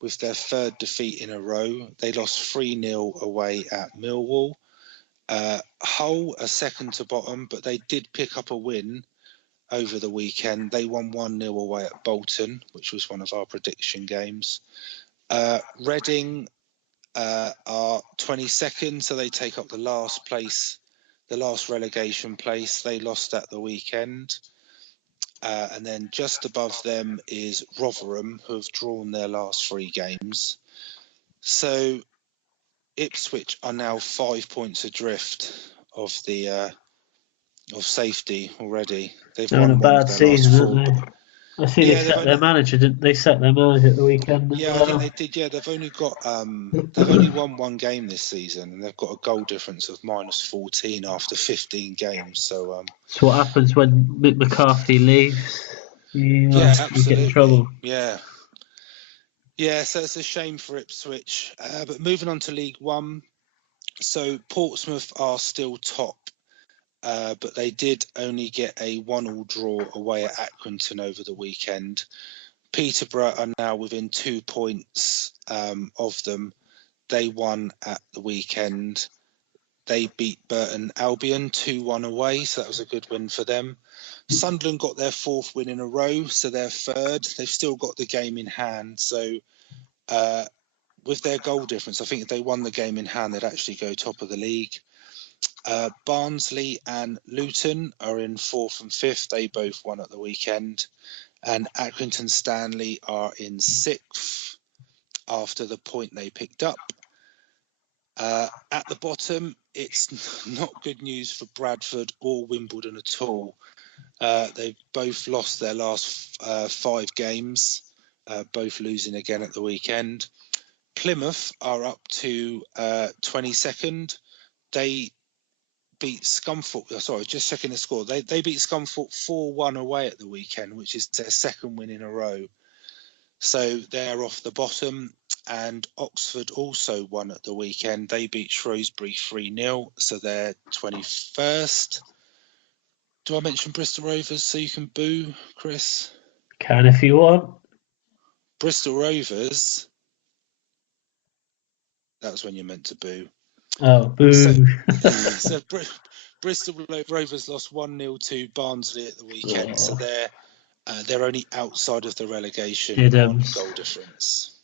with their 3rd defeat in a row. They lost 3-0 away at Millwall. Hull are second to bottom, but they did pick up a win over the weekend. They won 1-0 away at Bolton, which was one of our prediction games. Reading are 22nd, so they take up the last relegation place. They lost at the weekend. And then just above them is Rotherham, who have drawn their last 3 games. So Ipswich are now 5 points adrift of the of safety already. They've won a bad season, aren't they? I see they set their manager, didn't they? Set their manager at the weekend. Yeah, I think they did. Yeah, they've only won one game this season, and they've got a goal difference of -14 after 15 games. So what happens when Mick McCarthy leaves? You get in trouble. Yeah. So it's a shame for Ipswich. But moving on to League One, so Portsmouth are still top, but they did only get a 1-1 draw away at Accrington over the weekend. Peterborough are now within 2 points of them. They won at the weekend. They beat Burton Albion 2-1 away, so that was a good win for them. Sunderland got their 4th win in a row, so they're 3rd. They've still got the game in hand, so with their goal difference, I think if they won the game in hand, they'd actually go top of the league. Barnsley and Luton are in 4th and 5th. They both won at the weekend. And Accrington Stanley are in 6th after the point they picked up. At the bottom, it's not good news for Bradford or Wimbledon at all. They've both lost their last 5 games, both losing again at the weekend. Plymouth are up to 22nd. They beat Scunthorpe. Sorry, just checking the score. They beat Scunthorpe 4-1 away at the weekend, which is their 2nd win in a row. So they're off the bottom. And Oxford also won at the weekend. They beat Shrewsbury 3-0, so they're 21st. Do I mention Bristol Rovers so you can boo, Chris? Can if you want. Bristol Rovers. That was when you're meant to boo. Oh, boo. So Bristol Rovers lost 1-0 to Barnsley at the weekend, so they're only outside of the relegation on goal difference.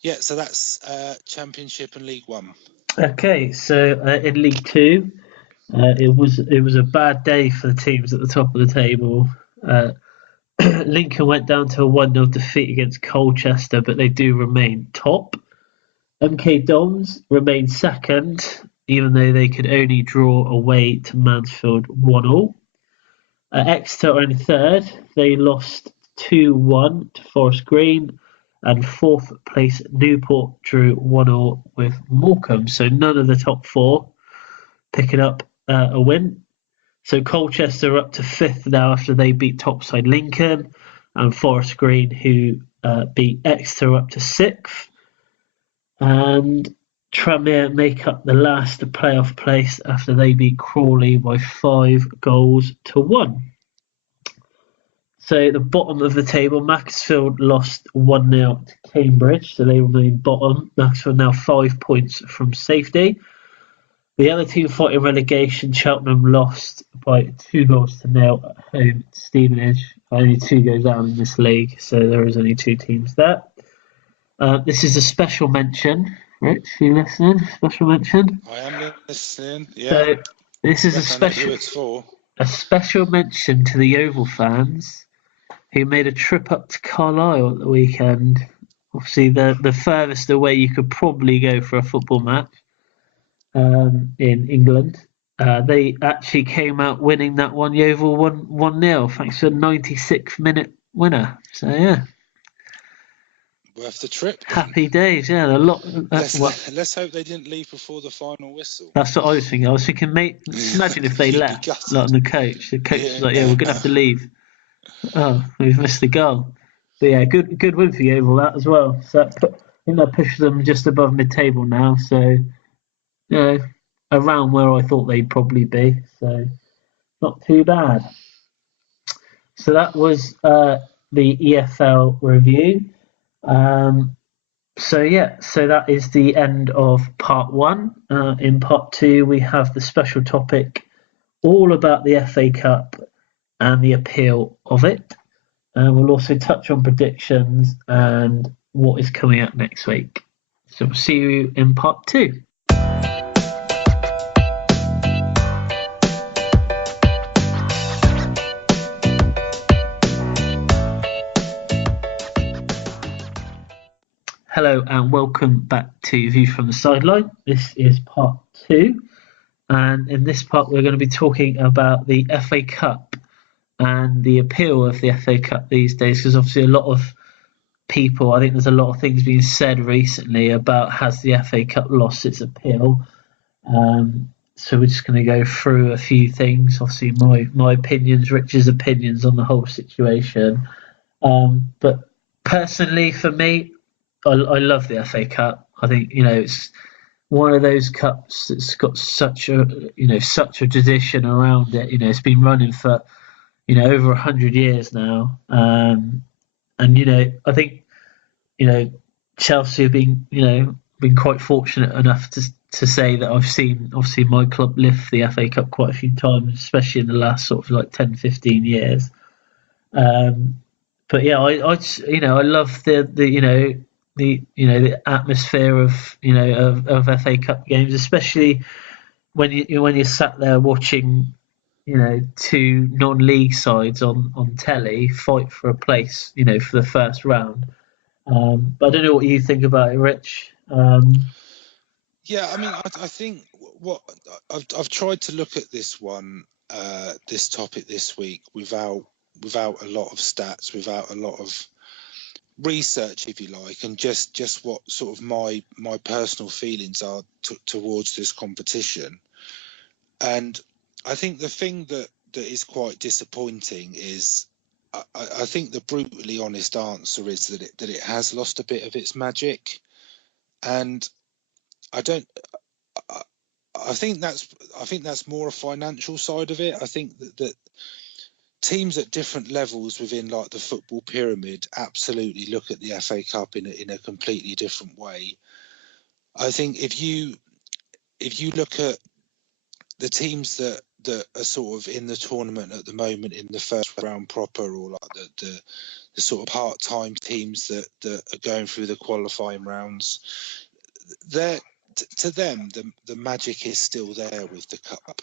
Yeah, so that's Championship and League One. Okay, so in League Two, it was a bad day for the teams at the top of the table. Lincoln went down to a 1-0 defeat against Colchester, but they do remain top. MK Dons remain 2nd, even though they could only draw away to Mansfield 1-1. Exeter are in 3rd. They lost 2-1 to Forest Green. And 4th place Newport drew 1-1 with Morecambe. So none of the top 4 picking up a win. So Colchester are up to 5th now after they beat topside Lincoln. And Forest Green, who beat Exeter, up to 6th. And Tranmere make up the last playoff place after they beat Crawley by 5-1. So the bottom of the table, Macclesfield lost 1-0 to Cambridge, so they remain bottom. Macclesfield now 5 points from safety. The other team fighting relegation, Cheltenham, lost by 2-0 at home to Stevenage. Only 2 go down in this league, so there is only 2 teams there. This is a special mention. Rich, you listening? Special mention? I am listening, yeah. So this is a special mention to the Yeovil fans who made a trip up to Carlisle at the weekend. Obviously, the furthest away you could probably go for a football match in England. They actually came out winning that one. Yeovil won 1-0 thanks to a 96th minute winner. So, yeah. Worth the trip. Happy days, yeah. Let's hope they didn't leave before the final whistle. That's what I was thinking. I was thinking, mate, imagine if they left, like on the coach. The coach was like, yeah, we're going to have to leave. Oh, we've missed the goal. But yeah, good win for Yeovil, that as well. So I think that pushes them just above mid-table now. So, around where I thought they'd probably be. So, not too bad. So that was the EFL review. So that is the end of part 1. In part 2, we have the special topic all about the FA Cup and the appeal of it. We'll also touch on predictions and what is coming up next week. So we'll see you in part 2. Hello and welcome back to Views from the Sideline. This is part 2, and in this part we're going to be talking about the FA Cup and the appeal of the FA Cup these days, because obviously a lot of people, I think there's a lot of things being said recently about has the FA Cup lost its appeal. So we're just going to go through a few things. Obviously, my opinions, Rich's opinions on the whole situation. But personally, for me, I love the FA Cup. I think it's one of those cups that's got such a tradition around it. It's been running for over 100 years now. And I think Chelsea have been quite fortunate enough to say that I've seen obviously my club lift the FA Cup quite a few times, especially in the last sort of like 10, 15 years. But yeah, I love the atmosphere of FA Cup games, especially when you're sat there watching two non-league sides on telly fight for a place for the first round. But I don't know what you think about it, Rich. Yeah, I mean, I think what I've tried to look at this one, this topic this week without a lot of stats, without a lot of research, if you like, and just what sort of my personal feelings are towards this competition. And I think the thing that is quite disappointing is I think the brutally honest answer is that it has lost a bit of its magic, and I don't. I think that's more a financial side of it. I think that teams at different levels within like the football pyramid absolutely look at the FA Cup in a completely different way. I think if you look at the teams that are sort of in the tournament at the moment in the first round proper, or like the sort of part-time teams that are going through the qualifying rounds, they're to them the magic is still there with the cup,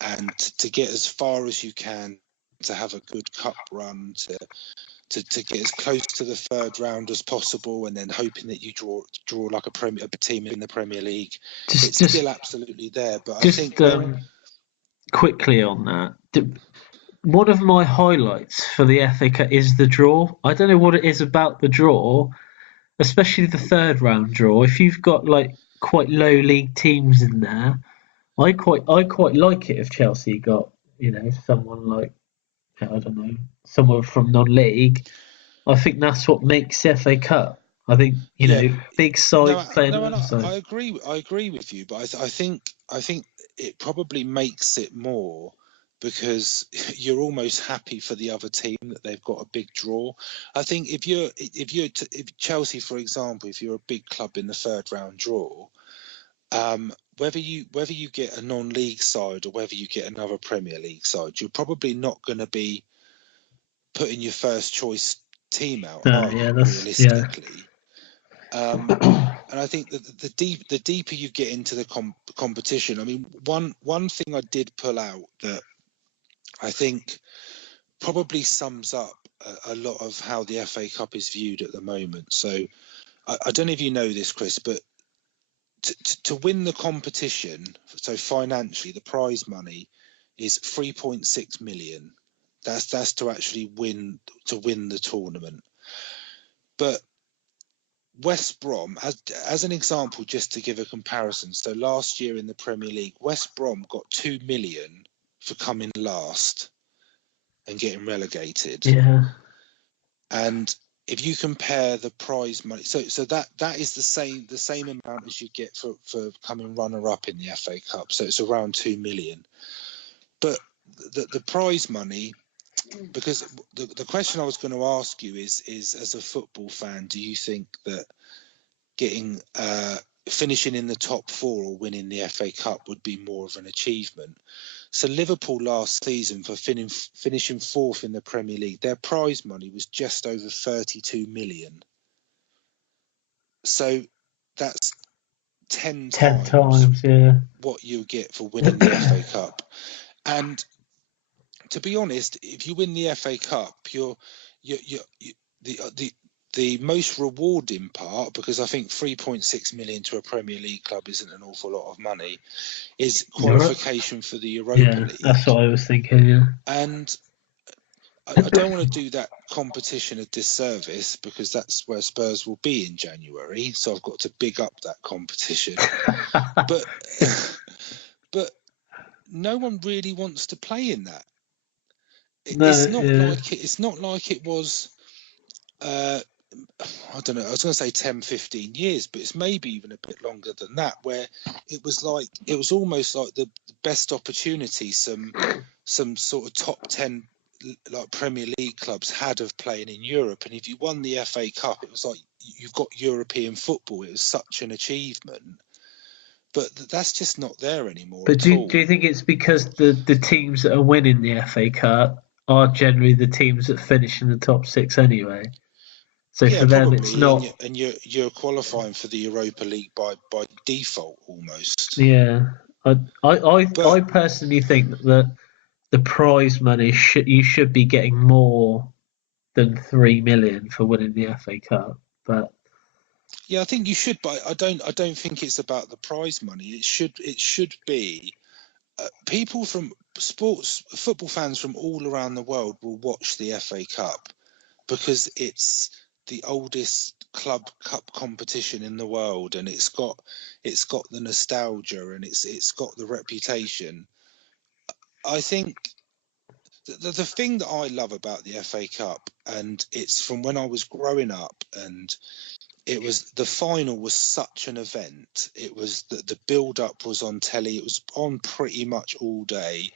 and to get as far as you can, to have a good cup run, to get as close to the third round as possible, and then hoping that you draw like a team in the Premier League. It's still absolutely there, but I think quickly on that, one of my highlights for the FA Cup is the draw. I don't know what it is about the draw, especially the third round draw. If you've got like quite low league teams in there, I quite like it if Chelsea got someone like, I don't know, someone from non-league. I think that's what makes the FA Cup. I think big sides playing. I agree with you, but I think it probably makes it more because you're almost happy for the other team that they've got a big draw. I think if Chelsea, for example, if you're a big club in the third round draw, whether you get a non-league side or whether you get another Premier League side, you're probably not going to be putting your first choice team out, realistically. And I think that the deeper you get into the competition, I mean, one thing I did pull out that I think probably sums up a lot of how the FA Cup is viewed at the moment. So I don't know if you know this, Chris, but to win the competition, so financially, the prize money is 3.6 million. That's to actually win the tournament. But West Brom, as an example, just to give a comparison. So last year in the Premier League, West Brom got 2 million for coming last and getting relegated. Yeah. And if you compare the prize money, so that is the same amount as you get for coming runner up in the FA Cup. So it's around 2 million. But the prize money, because the question I was going to ask you is as a football fan, do you think that getting finishing in the top four or winning the FA Cup would be more of an achievement? So Liverpool last season, for finishing fourth in the Premier League, their prize money was just over 32 million. So that's 10 times what you get for winning the FA Cup. And to be honest, if you win the FA Cup, the the most rewarding part, because I think 3.6 million to a Premier League club isn't an awful lot of money, is qualification for the Europa League. That's what I was thinking. Yeah, and I don't want to do that competition a disservice, because that's where Spurs will be in January. So I've got to big up that competition. but no one really wants to play in that. It's not like it was. I don't know. I was going to say 10, 15 years, but it's maybe even a bit longer than that. Where it was almost like the best opportunity some sort of top 10 like Premier League clubs had of playing in Europe. And if you won the FA Cup, it was like you've got European football. It was such an achievement. But that's just not there anymore. But do you think it's because the teams that are winning the FA Cup are generally the teams that finish in the top 6 anyway? So for them, probably. It's not. And you're qualifying for the Europa League by default almost. Yeah, I personally think that the prize money you should be getting more than 3 million for winning the FA Cup. But yeah, I think you should. But I don't think it's about the prize money. It should be. People from football fans from all around the world will watch the FA Cup because it's the oldest club cup competition in the world, and it's got the nostalgia, and it's got the reputation. I think the thing that I love about the FA Cup, and it's from when I was growing up, and it was the final was such an event. It was the build up was on telly. It was on pretty much all day.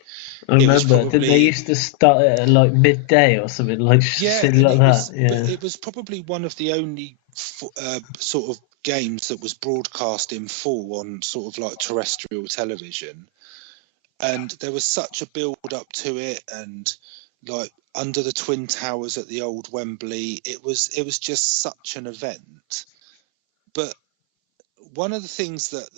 I remember, did they used to start at like midday or something like that? But it was probably one of the only sort of games that was broadcast in full on sort of like terrestrial television, and there was such a build up to it, and like under the Twin Towers at the old Wembley, it was just such an event. But one of the things that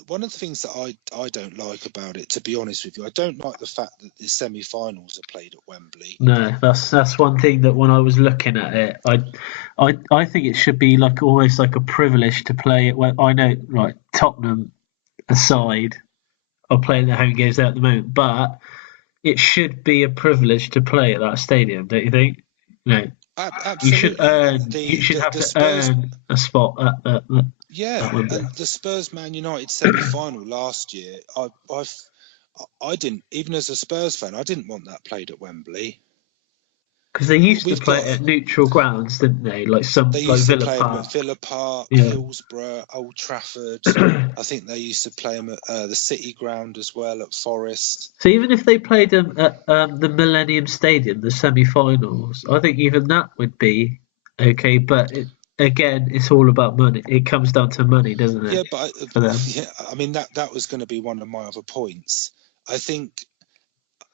I don't like about it, to be honest with you, I don't like the fact that the semi-finals are played at Wembley. No, that's one thing that when I was looking at it, I think it should be like almost like a privilege to play it. Well, I know, like Tottenham aside, are playing their home games there at the moment, but it should be a privilege to play at that stadium, don't you think? No, absolutely. You should have to earn a spot at and the Spurs Man United semi-final last year, I didn't, even as a Spurs fan, I didn't want that played at Wembley. Because they used to play at neutral grounds, didn't they? Like Villa play Park. them at Villa Park, Hillsborough, Old Trafford. I think they used to play them at the City Ground as well, at Forest. So even if they played them at the Millennium Stadium, the semi-finals, I think even that would be okay. But again, it's all about money. It comes down to money, doesn't it? Yeah, but I mean that was going to be one of my other points. I think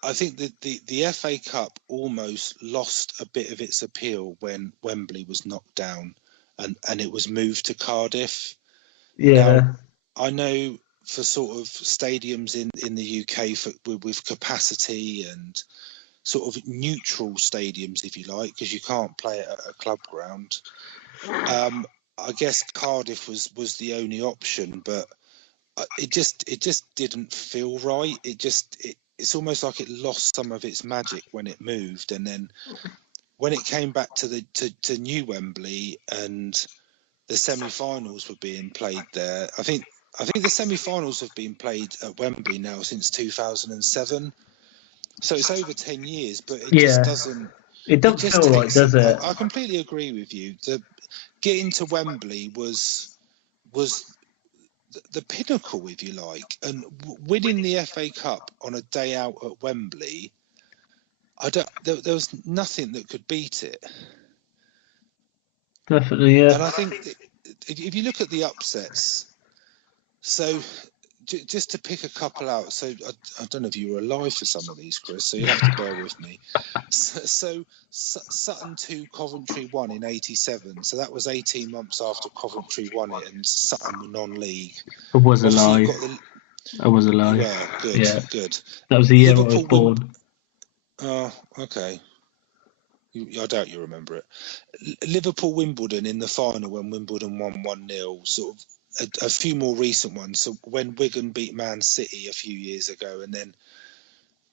that the FA Cup almost lost a bit of its appeal when Wembley was knocked down and it was moved to Cardiff. Yeah. Now, I know for sort of stadiums in the UK with capacity and sort of neutral stadiums, if you like, because you can't play at a club ground. I guess Cardiff was the only option, but it just didn't feel right. It's almost like it lost some of its magic when it moved, and then when it came back to New Wembley and the semi-finals were being played there. I think the semi-finals have been played at Wembley now since 2007, so it's over 10 years. But it just doesn't. It doesn't feel right, does it? I completely agree with you. Getting to Wembley was the pinnacle, if you like, and winning the FA Cup on a day out at Wembley, there was nothing that could beat it. Definitely, yeah. And I think if you look at the upsets, so just to pick a couple out, so I don't know if you were alive for some of these, Chris, so you have to bear with me. So Sutton 2, Coventry 1 in 87. So that was 18 months after Coventry won it and Sutton were non-league. I was alive. I was alive. You were? Good, good. That was the year I was born. Oh, okay. I doubt you remember it. Liverpool-Wimbledon in the final when Wimbledon won 1-0, sort of a few more recent ones. So when Wigan beat Man City a few years ago, and then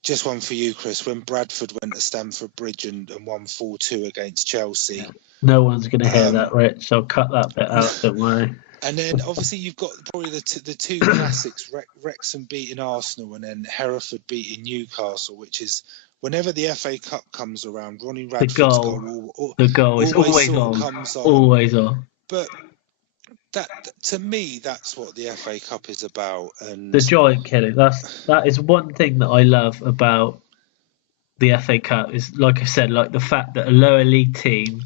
just one for you, Chris, when Bradford went to Stamford Bridge and won 4-2 against Chelsea. Yeah. No one's going to hear that, Rich. I'll cut that bit out, don't worry. And then obviously you've got probably the two classics, Wrexham beating Arsenal and then Hereford beating Newcastle, which is whenever the FA Cup comes around, Ronnie Radford's the goal is always on. Comes on. Always on. But that, to me, that's what the FA Cup is about. And the giant killing. That is one thing that I love about the FA Cup is, like I said, like the fact that a lower league team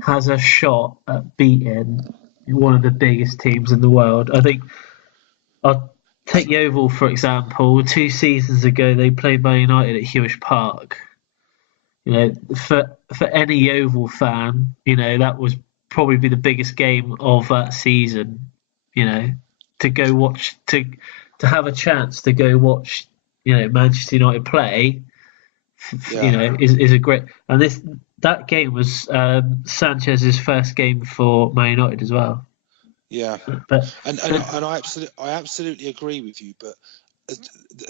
has a shot at beating one of the biggest teams in the world. I think I'll take Yeovil, for example. 2 seasons ago, they played Man United at Hewish Park. You know, for any Yeovil fan, you know, that was probably be the biggest game of that season. You know, to go watch, to have a chance to go watch, you know, Manchester United play. You know, is a great, and that game was Sanchez's first game for Man United as well. Yeah, and I absolutely agree with you. But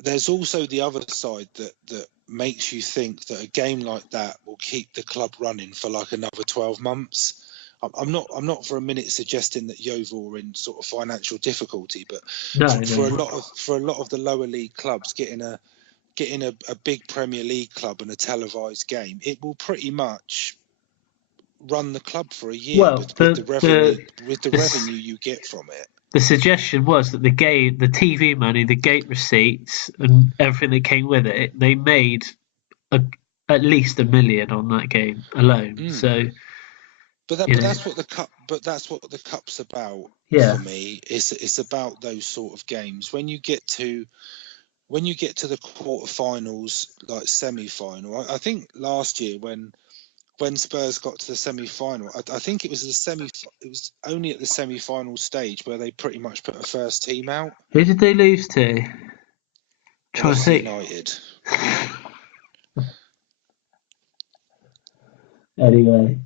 there's also the other side that makes you think that a game like that will keep the club running for like another 12 months. I'm not for a minute suggesting that Yeovil are in sort of financial difficulty, but for a lot of the lower league clubs getting a big Premier League club and a televised game, it will pretty much run the club for a year with the revenue you get from it. The suggestion was that the TV money, the gate receipts, and everything that came with it, they made at least $1 million on that game alone. So, that's what the cup's about. Yeah. For me, it's about those sort of games. When you get to the quarterfinals, like semi-final, I think last year when Spurs got to the semi-final, I think it was only at the semi-final stage where they pretty much put a first team out. Who did they lose to? Trying to think. United. Anyway,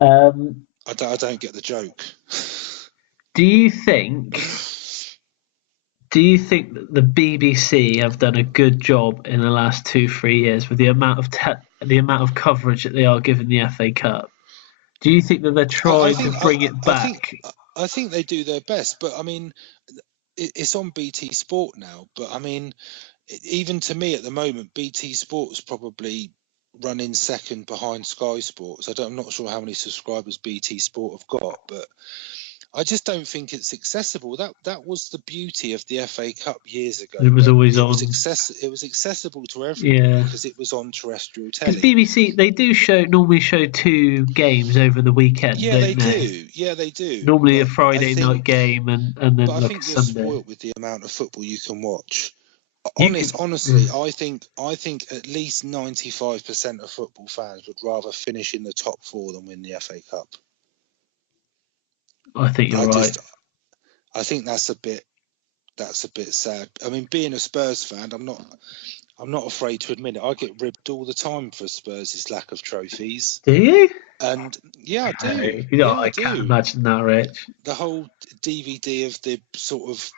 I don't get the joke. Do you think that the BBC have done a good job in the last 2-3 years with the amount of coverage that they are giving the FA Cup? Do you think that they're trying to bring it back? I think they do their best, but I mean, it's on BT Sport now. But I mean, even to me at the moment, BT Sport's probably running second behind Sky Sports. I'm not sure how many subscribers BT Sport have got, but I just don't think it's accessible. That was the beauty of the FA Cup years ago. It was always on. It was accessible to everyone because it was on terrestrial telly. Because BBC, they do normally show 2 games over the weekend. Yeah, they do. Yeah, they do. Normally a Friday night game and then like a Sunday. I think you're spoiled with the amount of football you can watch. Honestly, I think at least 95% of football fans would rather finish in the top 4 than win the FA Cup. I think you're right. I think that's a bit sad. I mean, being a Spurs fan, I'm not afraid to admit it. I get ribbed all the time for Spurs' lack of trophies. Do you? And yeah, I do. I can't imagine that, Rich. The whole DVD of the sort of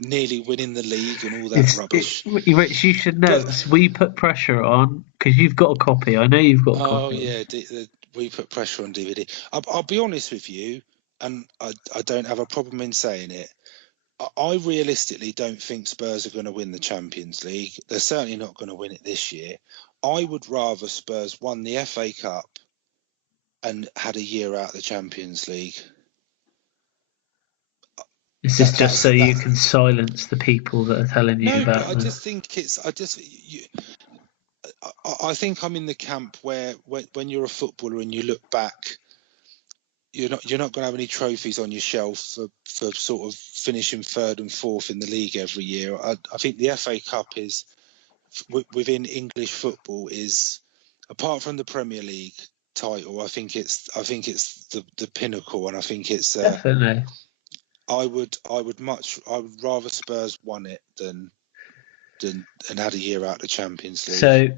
nearly winning the league and all that rubbish. Rich, you should know. We put pressure on because you've got a copy. I know you've got a copy. Oh yeah, we put pressure on DVD. I'll be honest with you. And I don't have a problem in saying it. I realistically don't think Spurs are going to win the Champions League. They're certainly not going to win it this year. I would rather Spurs won the FA Cup and had a year out of the Champions League. This is just so you can silence the people that are telling you about. No, but I just think I think I'm in the camp where when you're a footballer and you look back, you're not going to have any trophies on your shelf for sort of finishing 3rd and 4th in the league every year. I think the FA Cup is within English football is, apart from the Premier League title, I think it's the pinnacle, and I think it's definitely. I would rather Spurs won it than had a year out of the Champions League. So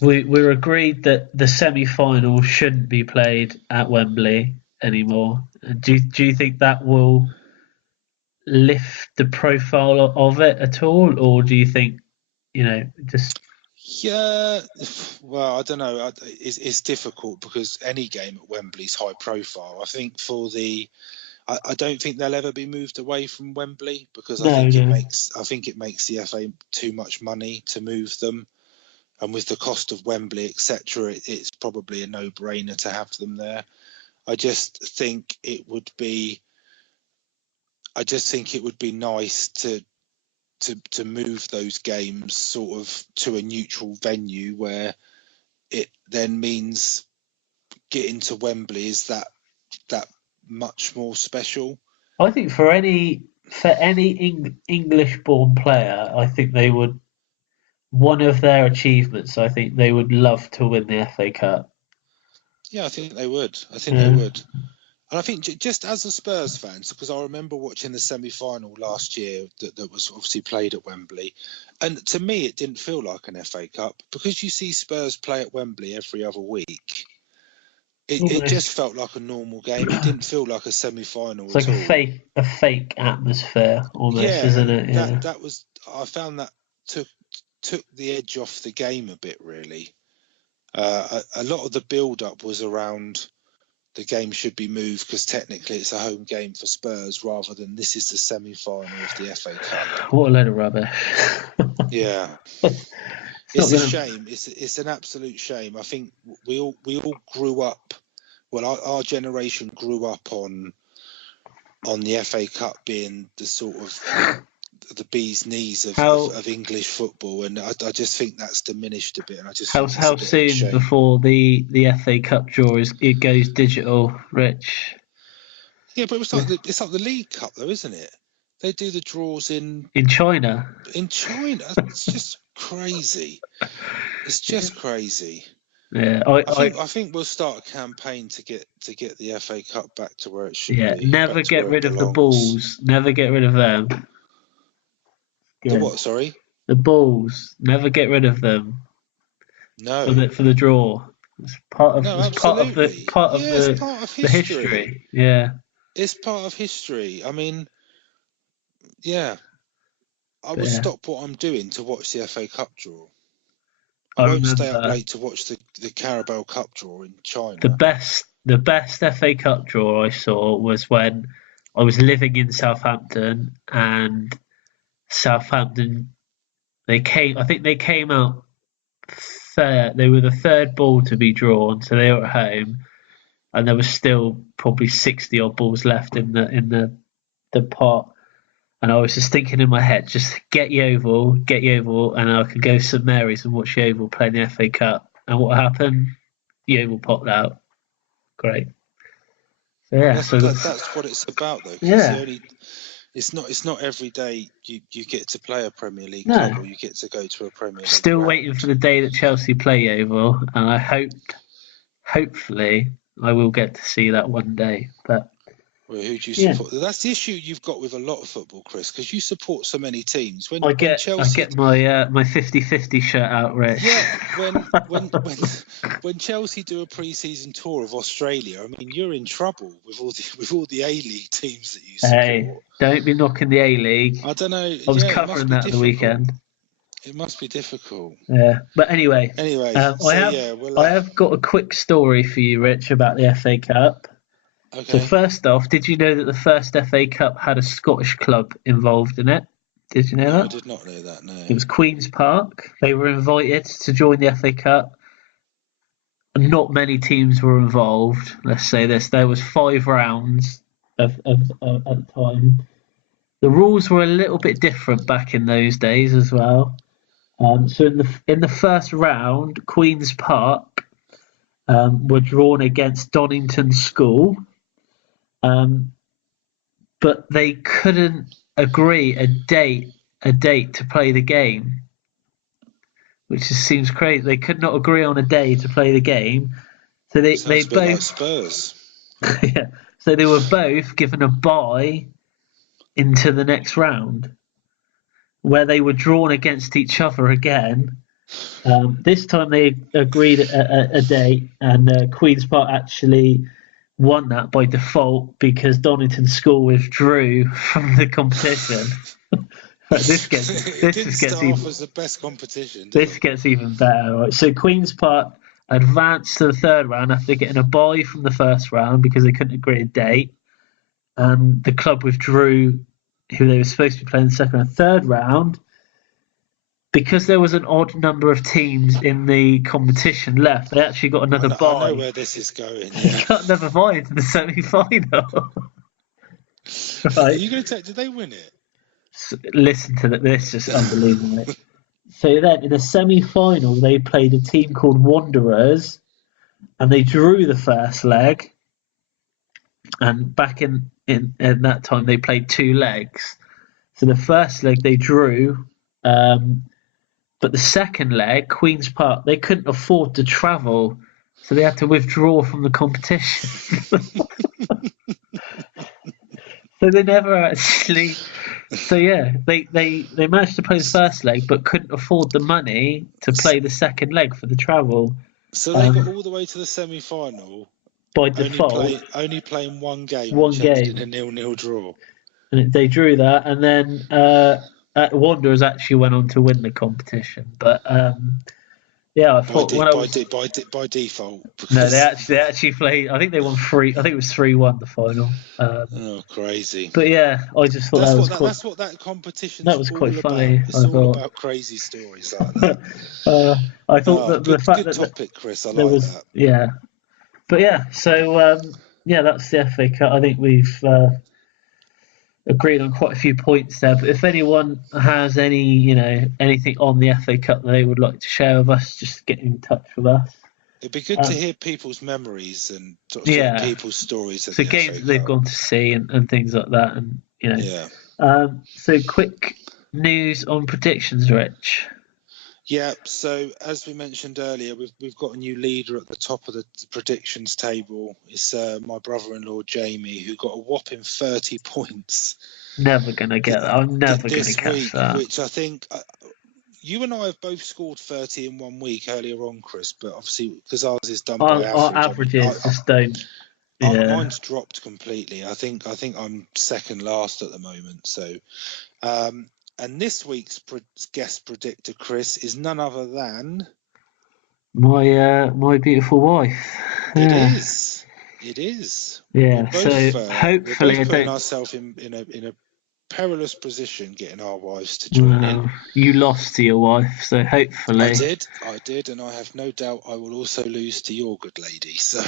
we're agreed that the semi-final shouldn't be played at Wembley anymore. Do you think that will lift the profile of it at all, or do you think just Yeah, well, I don't know. It's difficult because any game at Wembley's high profile. I think I don't think they'll ever be moved away from Wembley because I think it makes the FA too much money to move them, and with the cost of Wembley, etc., it's probably a no-brainer to have them there. I just think it would be nice to move those games sort of to a neutral venue where it then means getting to Wembley is that much more special. I think for any English-born player, I think they would, one of their achievements, I think they would love to win the FA Cup. Yeah, I think they would. They would. And I think just as a Spurs fan, because I remember watching the semi-final last year that was obviously played at Wembley, and to me it didn't feel like an FA Cup because you see Spurs play at Wembley every other week. It just felt like a normal game. It didn't feel like a semi-final it's at all. A fake atmosphere almost, isn't it? Yeah, that was. I found that took the edge off the game a bit. Really, a lot of the build-up was around the game should be moved because technically it's a home game for Spurs rather than this is the semi-final of the FA Cup. What a load of rubbish. Yeah. It's a shame. It's an absolute shame. I think we all grew up. Well, our generation grew up on the FA Cup being the sort of the bee's knees of English football, and I just think that's diminished a bit. And I just how soon before the FA Cup draw it goes digital, Rich? Yeah, but it's like the League Cup, though, isn't it? They do the draws in China. In China, it's just crazy. It's just crazy. Yeah, I think we'll start a campaign to get the FA Cup back to where it should be. Yeah, never get rid of the Bulls. Never get rid of them. The what? Sorry. The Bulls. Never get rid of them. No. For the draw. It's part of the history. Yeah. It's part of history. I mean, yeah. I will stop what I'm doing to watch the FA Cup draw. I won't stay up late to watch the Carabao Cup draw in China. The best FA Cup draw I saw was when I was living in Southampton, and Southampton I think they came out third. They were the third ball to be drawn, so they were at home, and there was still probably 60 odd balls left in the pot. And I was just thinking in my head, just get Yeovil, and I could go to St Mary's and watch Yeovil play in the FA Cup. And what happened? Yeovil popped out. Great. So, yeah, that's what it's about, though. Yeah. It's not every day you get to play a Premier League club, or you get to go to a Premier League. Still waiting for the day that Chelsea play Yeovil, and hopefully, I will get to see that one day. But. Well, who do you support? Yeah. That's the issue you've got with a lot of football, Chris, because you support so many teams. I get my 50-50 shirt out, Rich. Yeah, when Chelsea do a pre-season tour of Australia, I mean, you're in trouble with all the A-League teams that you support. Hey, don't be knocking the A-League. I don't know. I was covering that at the weekend. It must be difficult. Yeah, but anyway, I have got a quick story for you, Rich, about the FA Cup. Okay. So first off, did you know that the first FA Cup had a Scottish club involved in it? Did you know that? I did not know that, no. It was Queen's Park. They were invited to join the FA Cup. Not many teams were involved, let's say this. There was 5 rounds at the time. The rules were a little bit different back in those days as well. So in the first round, Queen's Park were drawn against Donington School. But they couldn't agree a date to play the game, which just seems crazy. They could not agree on a day to play the game, so they both like Spurs. Yeah, so they were both given a bye into the next round, where they were drawn against each other again, This time they agreed a date, and Queen's Park actually won that by default because Donington School withdrew from the competition. This didn't start off as the best competition. This gets even better. Right? So Queen's Park advanced to the third round after getting a bye from the first round because they couldn't agree a date, and the club withdrew who they were supposed to be playing in the second and third round. Because there was an odd number of teams in the competition left, they actually got another bye. I know where this is going. Yeah. They got another bye into the semi-final. Right. Are you going to take? Did they win it? Listen to that. This is unbelievable. So then, in the semi-final, they played a team called Wanderers, and they drew the first leg. And back in that time, they played 2 legs. So the first leg they drew. But the second leg, Queen's Park, they couldn't afford to travel, so they had to withdraw from the competition. So they never actually. So yeah, they managed to play the first leg, but couldn't afford the money to play the second leg for the travel. So they got all the way to the semi-final by default, only playing one game, in a 0-0 draw. And they drew that, and then. Wanderers actually went on to win the competition, but yeah, I thought by default. No, they actually played. I think they won 3. I think it was 3-1 the final. Oh, crazy! But yeah, I just thought that's what that competition. That was quite funny. It's all about crazy stories like that. I thought that the fact good that topic, Chris. I there like was that. Yeah, but yeah. So yeah, that's the FA Cup. I think we've agreed on quite a few points there. But if anyone has anything on the FA Cup that they would like to share with us, just get in touch with us. It'd be good to hear people's memories and people's stories. So games that they've gone to see and things like that, and So quick news on predictions, Rich. Yeah, so as we mentioned earlier, we've got a new leader at the top of the predictions table. It's my brother-in-law, Jamie, who got a whopping 30 points. Never going to get that. I'm never going to catch that. Which I think you and I have both scored 30 in 1 week earlier on, Chris, but obviously because ours is done by average. Our averages just don't. Yeah. Mine's dropped completely. I think I'm second last at the moment. So... and this week's guest predictor, Chris, is none other than my beautiful wife. Yeah. It is. Yeah. Both, so hopefully, we're both putting ourselves in a perilous position, getting our wives to join in. You lost to your wife, so hopefully. I did, and I have no doubt I will also lose to your good lady. So.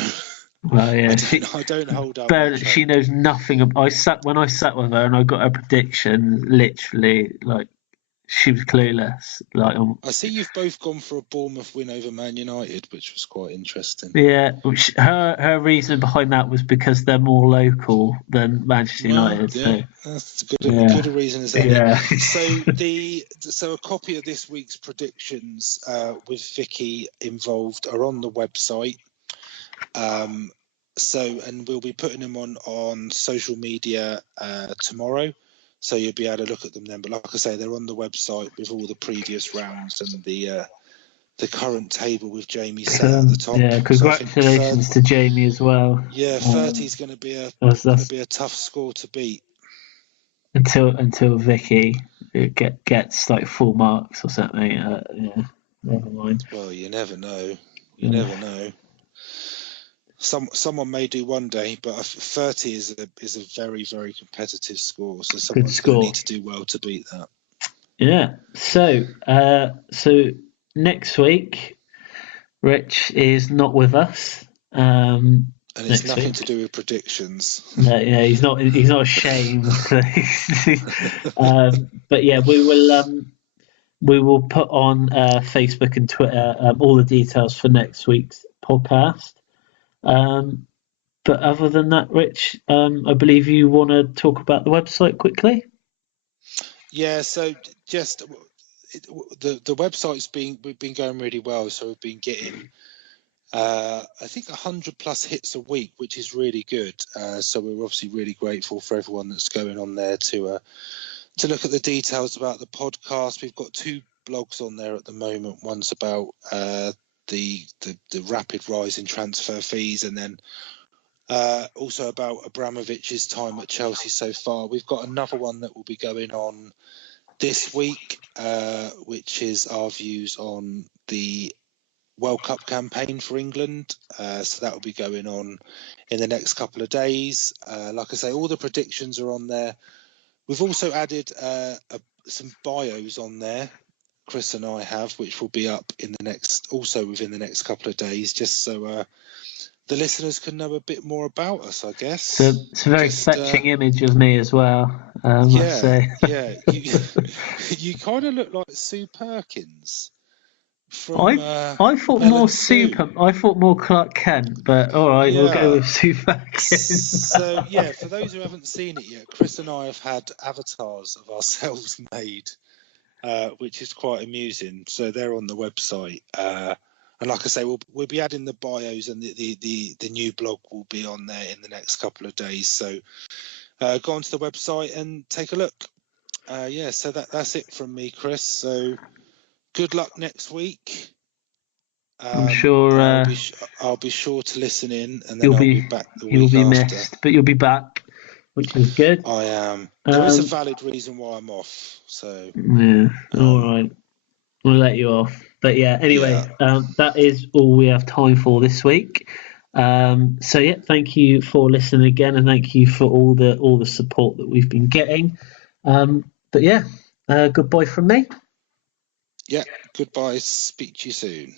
Well, yeah, I don't hold up. She knows nothing. When I sat with her and I got her prediction, literally, like, she was clueless. Like, I see you've both gone for a Bournemouth win over Man United, which was quite interesting. Yeah, her reason behind that was because they're more local than Manchester United. Yeah, so. That's good a reason as any. Yeah. So a copy of this week's predictions with Vicky involved are on the website. And we'll be putting them on social media tomorrow, so you'll be able to look at them then. But like I say, they're on the website with all the previous rounds and the current table with Jamie sat at the top. Yeah, congratulations to Jamie as well. Yeah, 30 is going to be a tough score to beat until Vicky gets like full marks or something. Yeah, never mind. Well, you never know. Never know. Someone may do one day, but 30 is a very, very competitive score. So someone's going to need to do well to beat that. Yeah. So next week, Rich is not with us. And it's nothing to do with predictions. No, he's not ashamed. But yeah, we will put on Facebook and Twitter all the details for next week's podcast. But other than that, Rich, I believe you want to talk about the website quickly. Yeah, so just the website's we've been going really well. So we've been getting, I think 100+ hits a week, which is really good. So we're obviously really grateful for everyone that's going on there to look at the details about the podcast. We've got two blogs on there at the moment. One's about the rapid rise in transfer fees, and then also about Abramovich's time at Chelsea so far. We've got another one that will be going on this week, which is our views on the World Cup campaign for England. So that will be going on in the next couple of days. Like I say, all the predictions are on there. We've also added some bios on there, Chris and I have, which will be up within the next couple of days, just so the listeners can know a bit more about us, I guess. So it's a very fetching image of me as well, I must say. Yeah. You kind of look like Sue Perkins. I thought more I thought more Clark Kent, but all right, we'll go with Sue Perkins. So yeah, for those who haven't seen it yet, Chris and I have had avatars of ourselves made, which is quite amusing. So they're on the website, and like I say, we'll be adding the bios, and the new blog will be on there in the next couple of days. So go onto the website and take a look. So that's it from me, Chris. So good luck next week. I'm sure I'll be sure to listen in, and then you'll I'll be back the you'll week be after. missed, but you'll be back, which is good. I am. There is a valid reason why I'm off. So yeah, all right, we'll let you off. But yeah, anyway, that is all we have time for this week. So yeah, thank you for listening again, and thank you for all the support that we've been getting. But yeah, goodbye from me. Yeah, goodbye. Speak to you soon.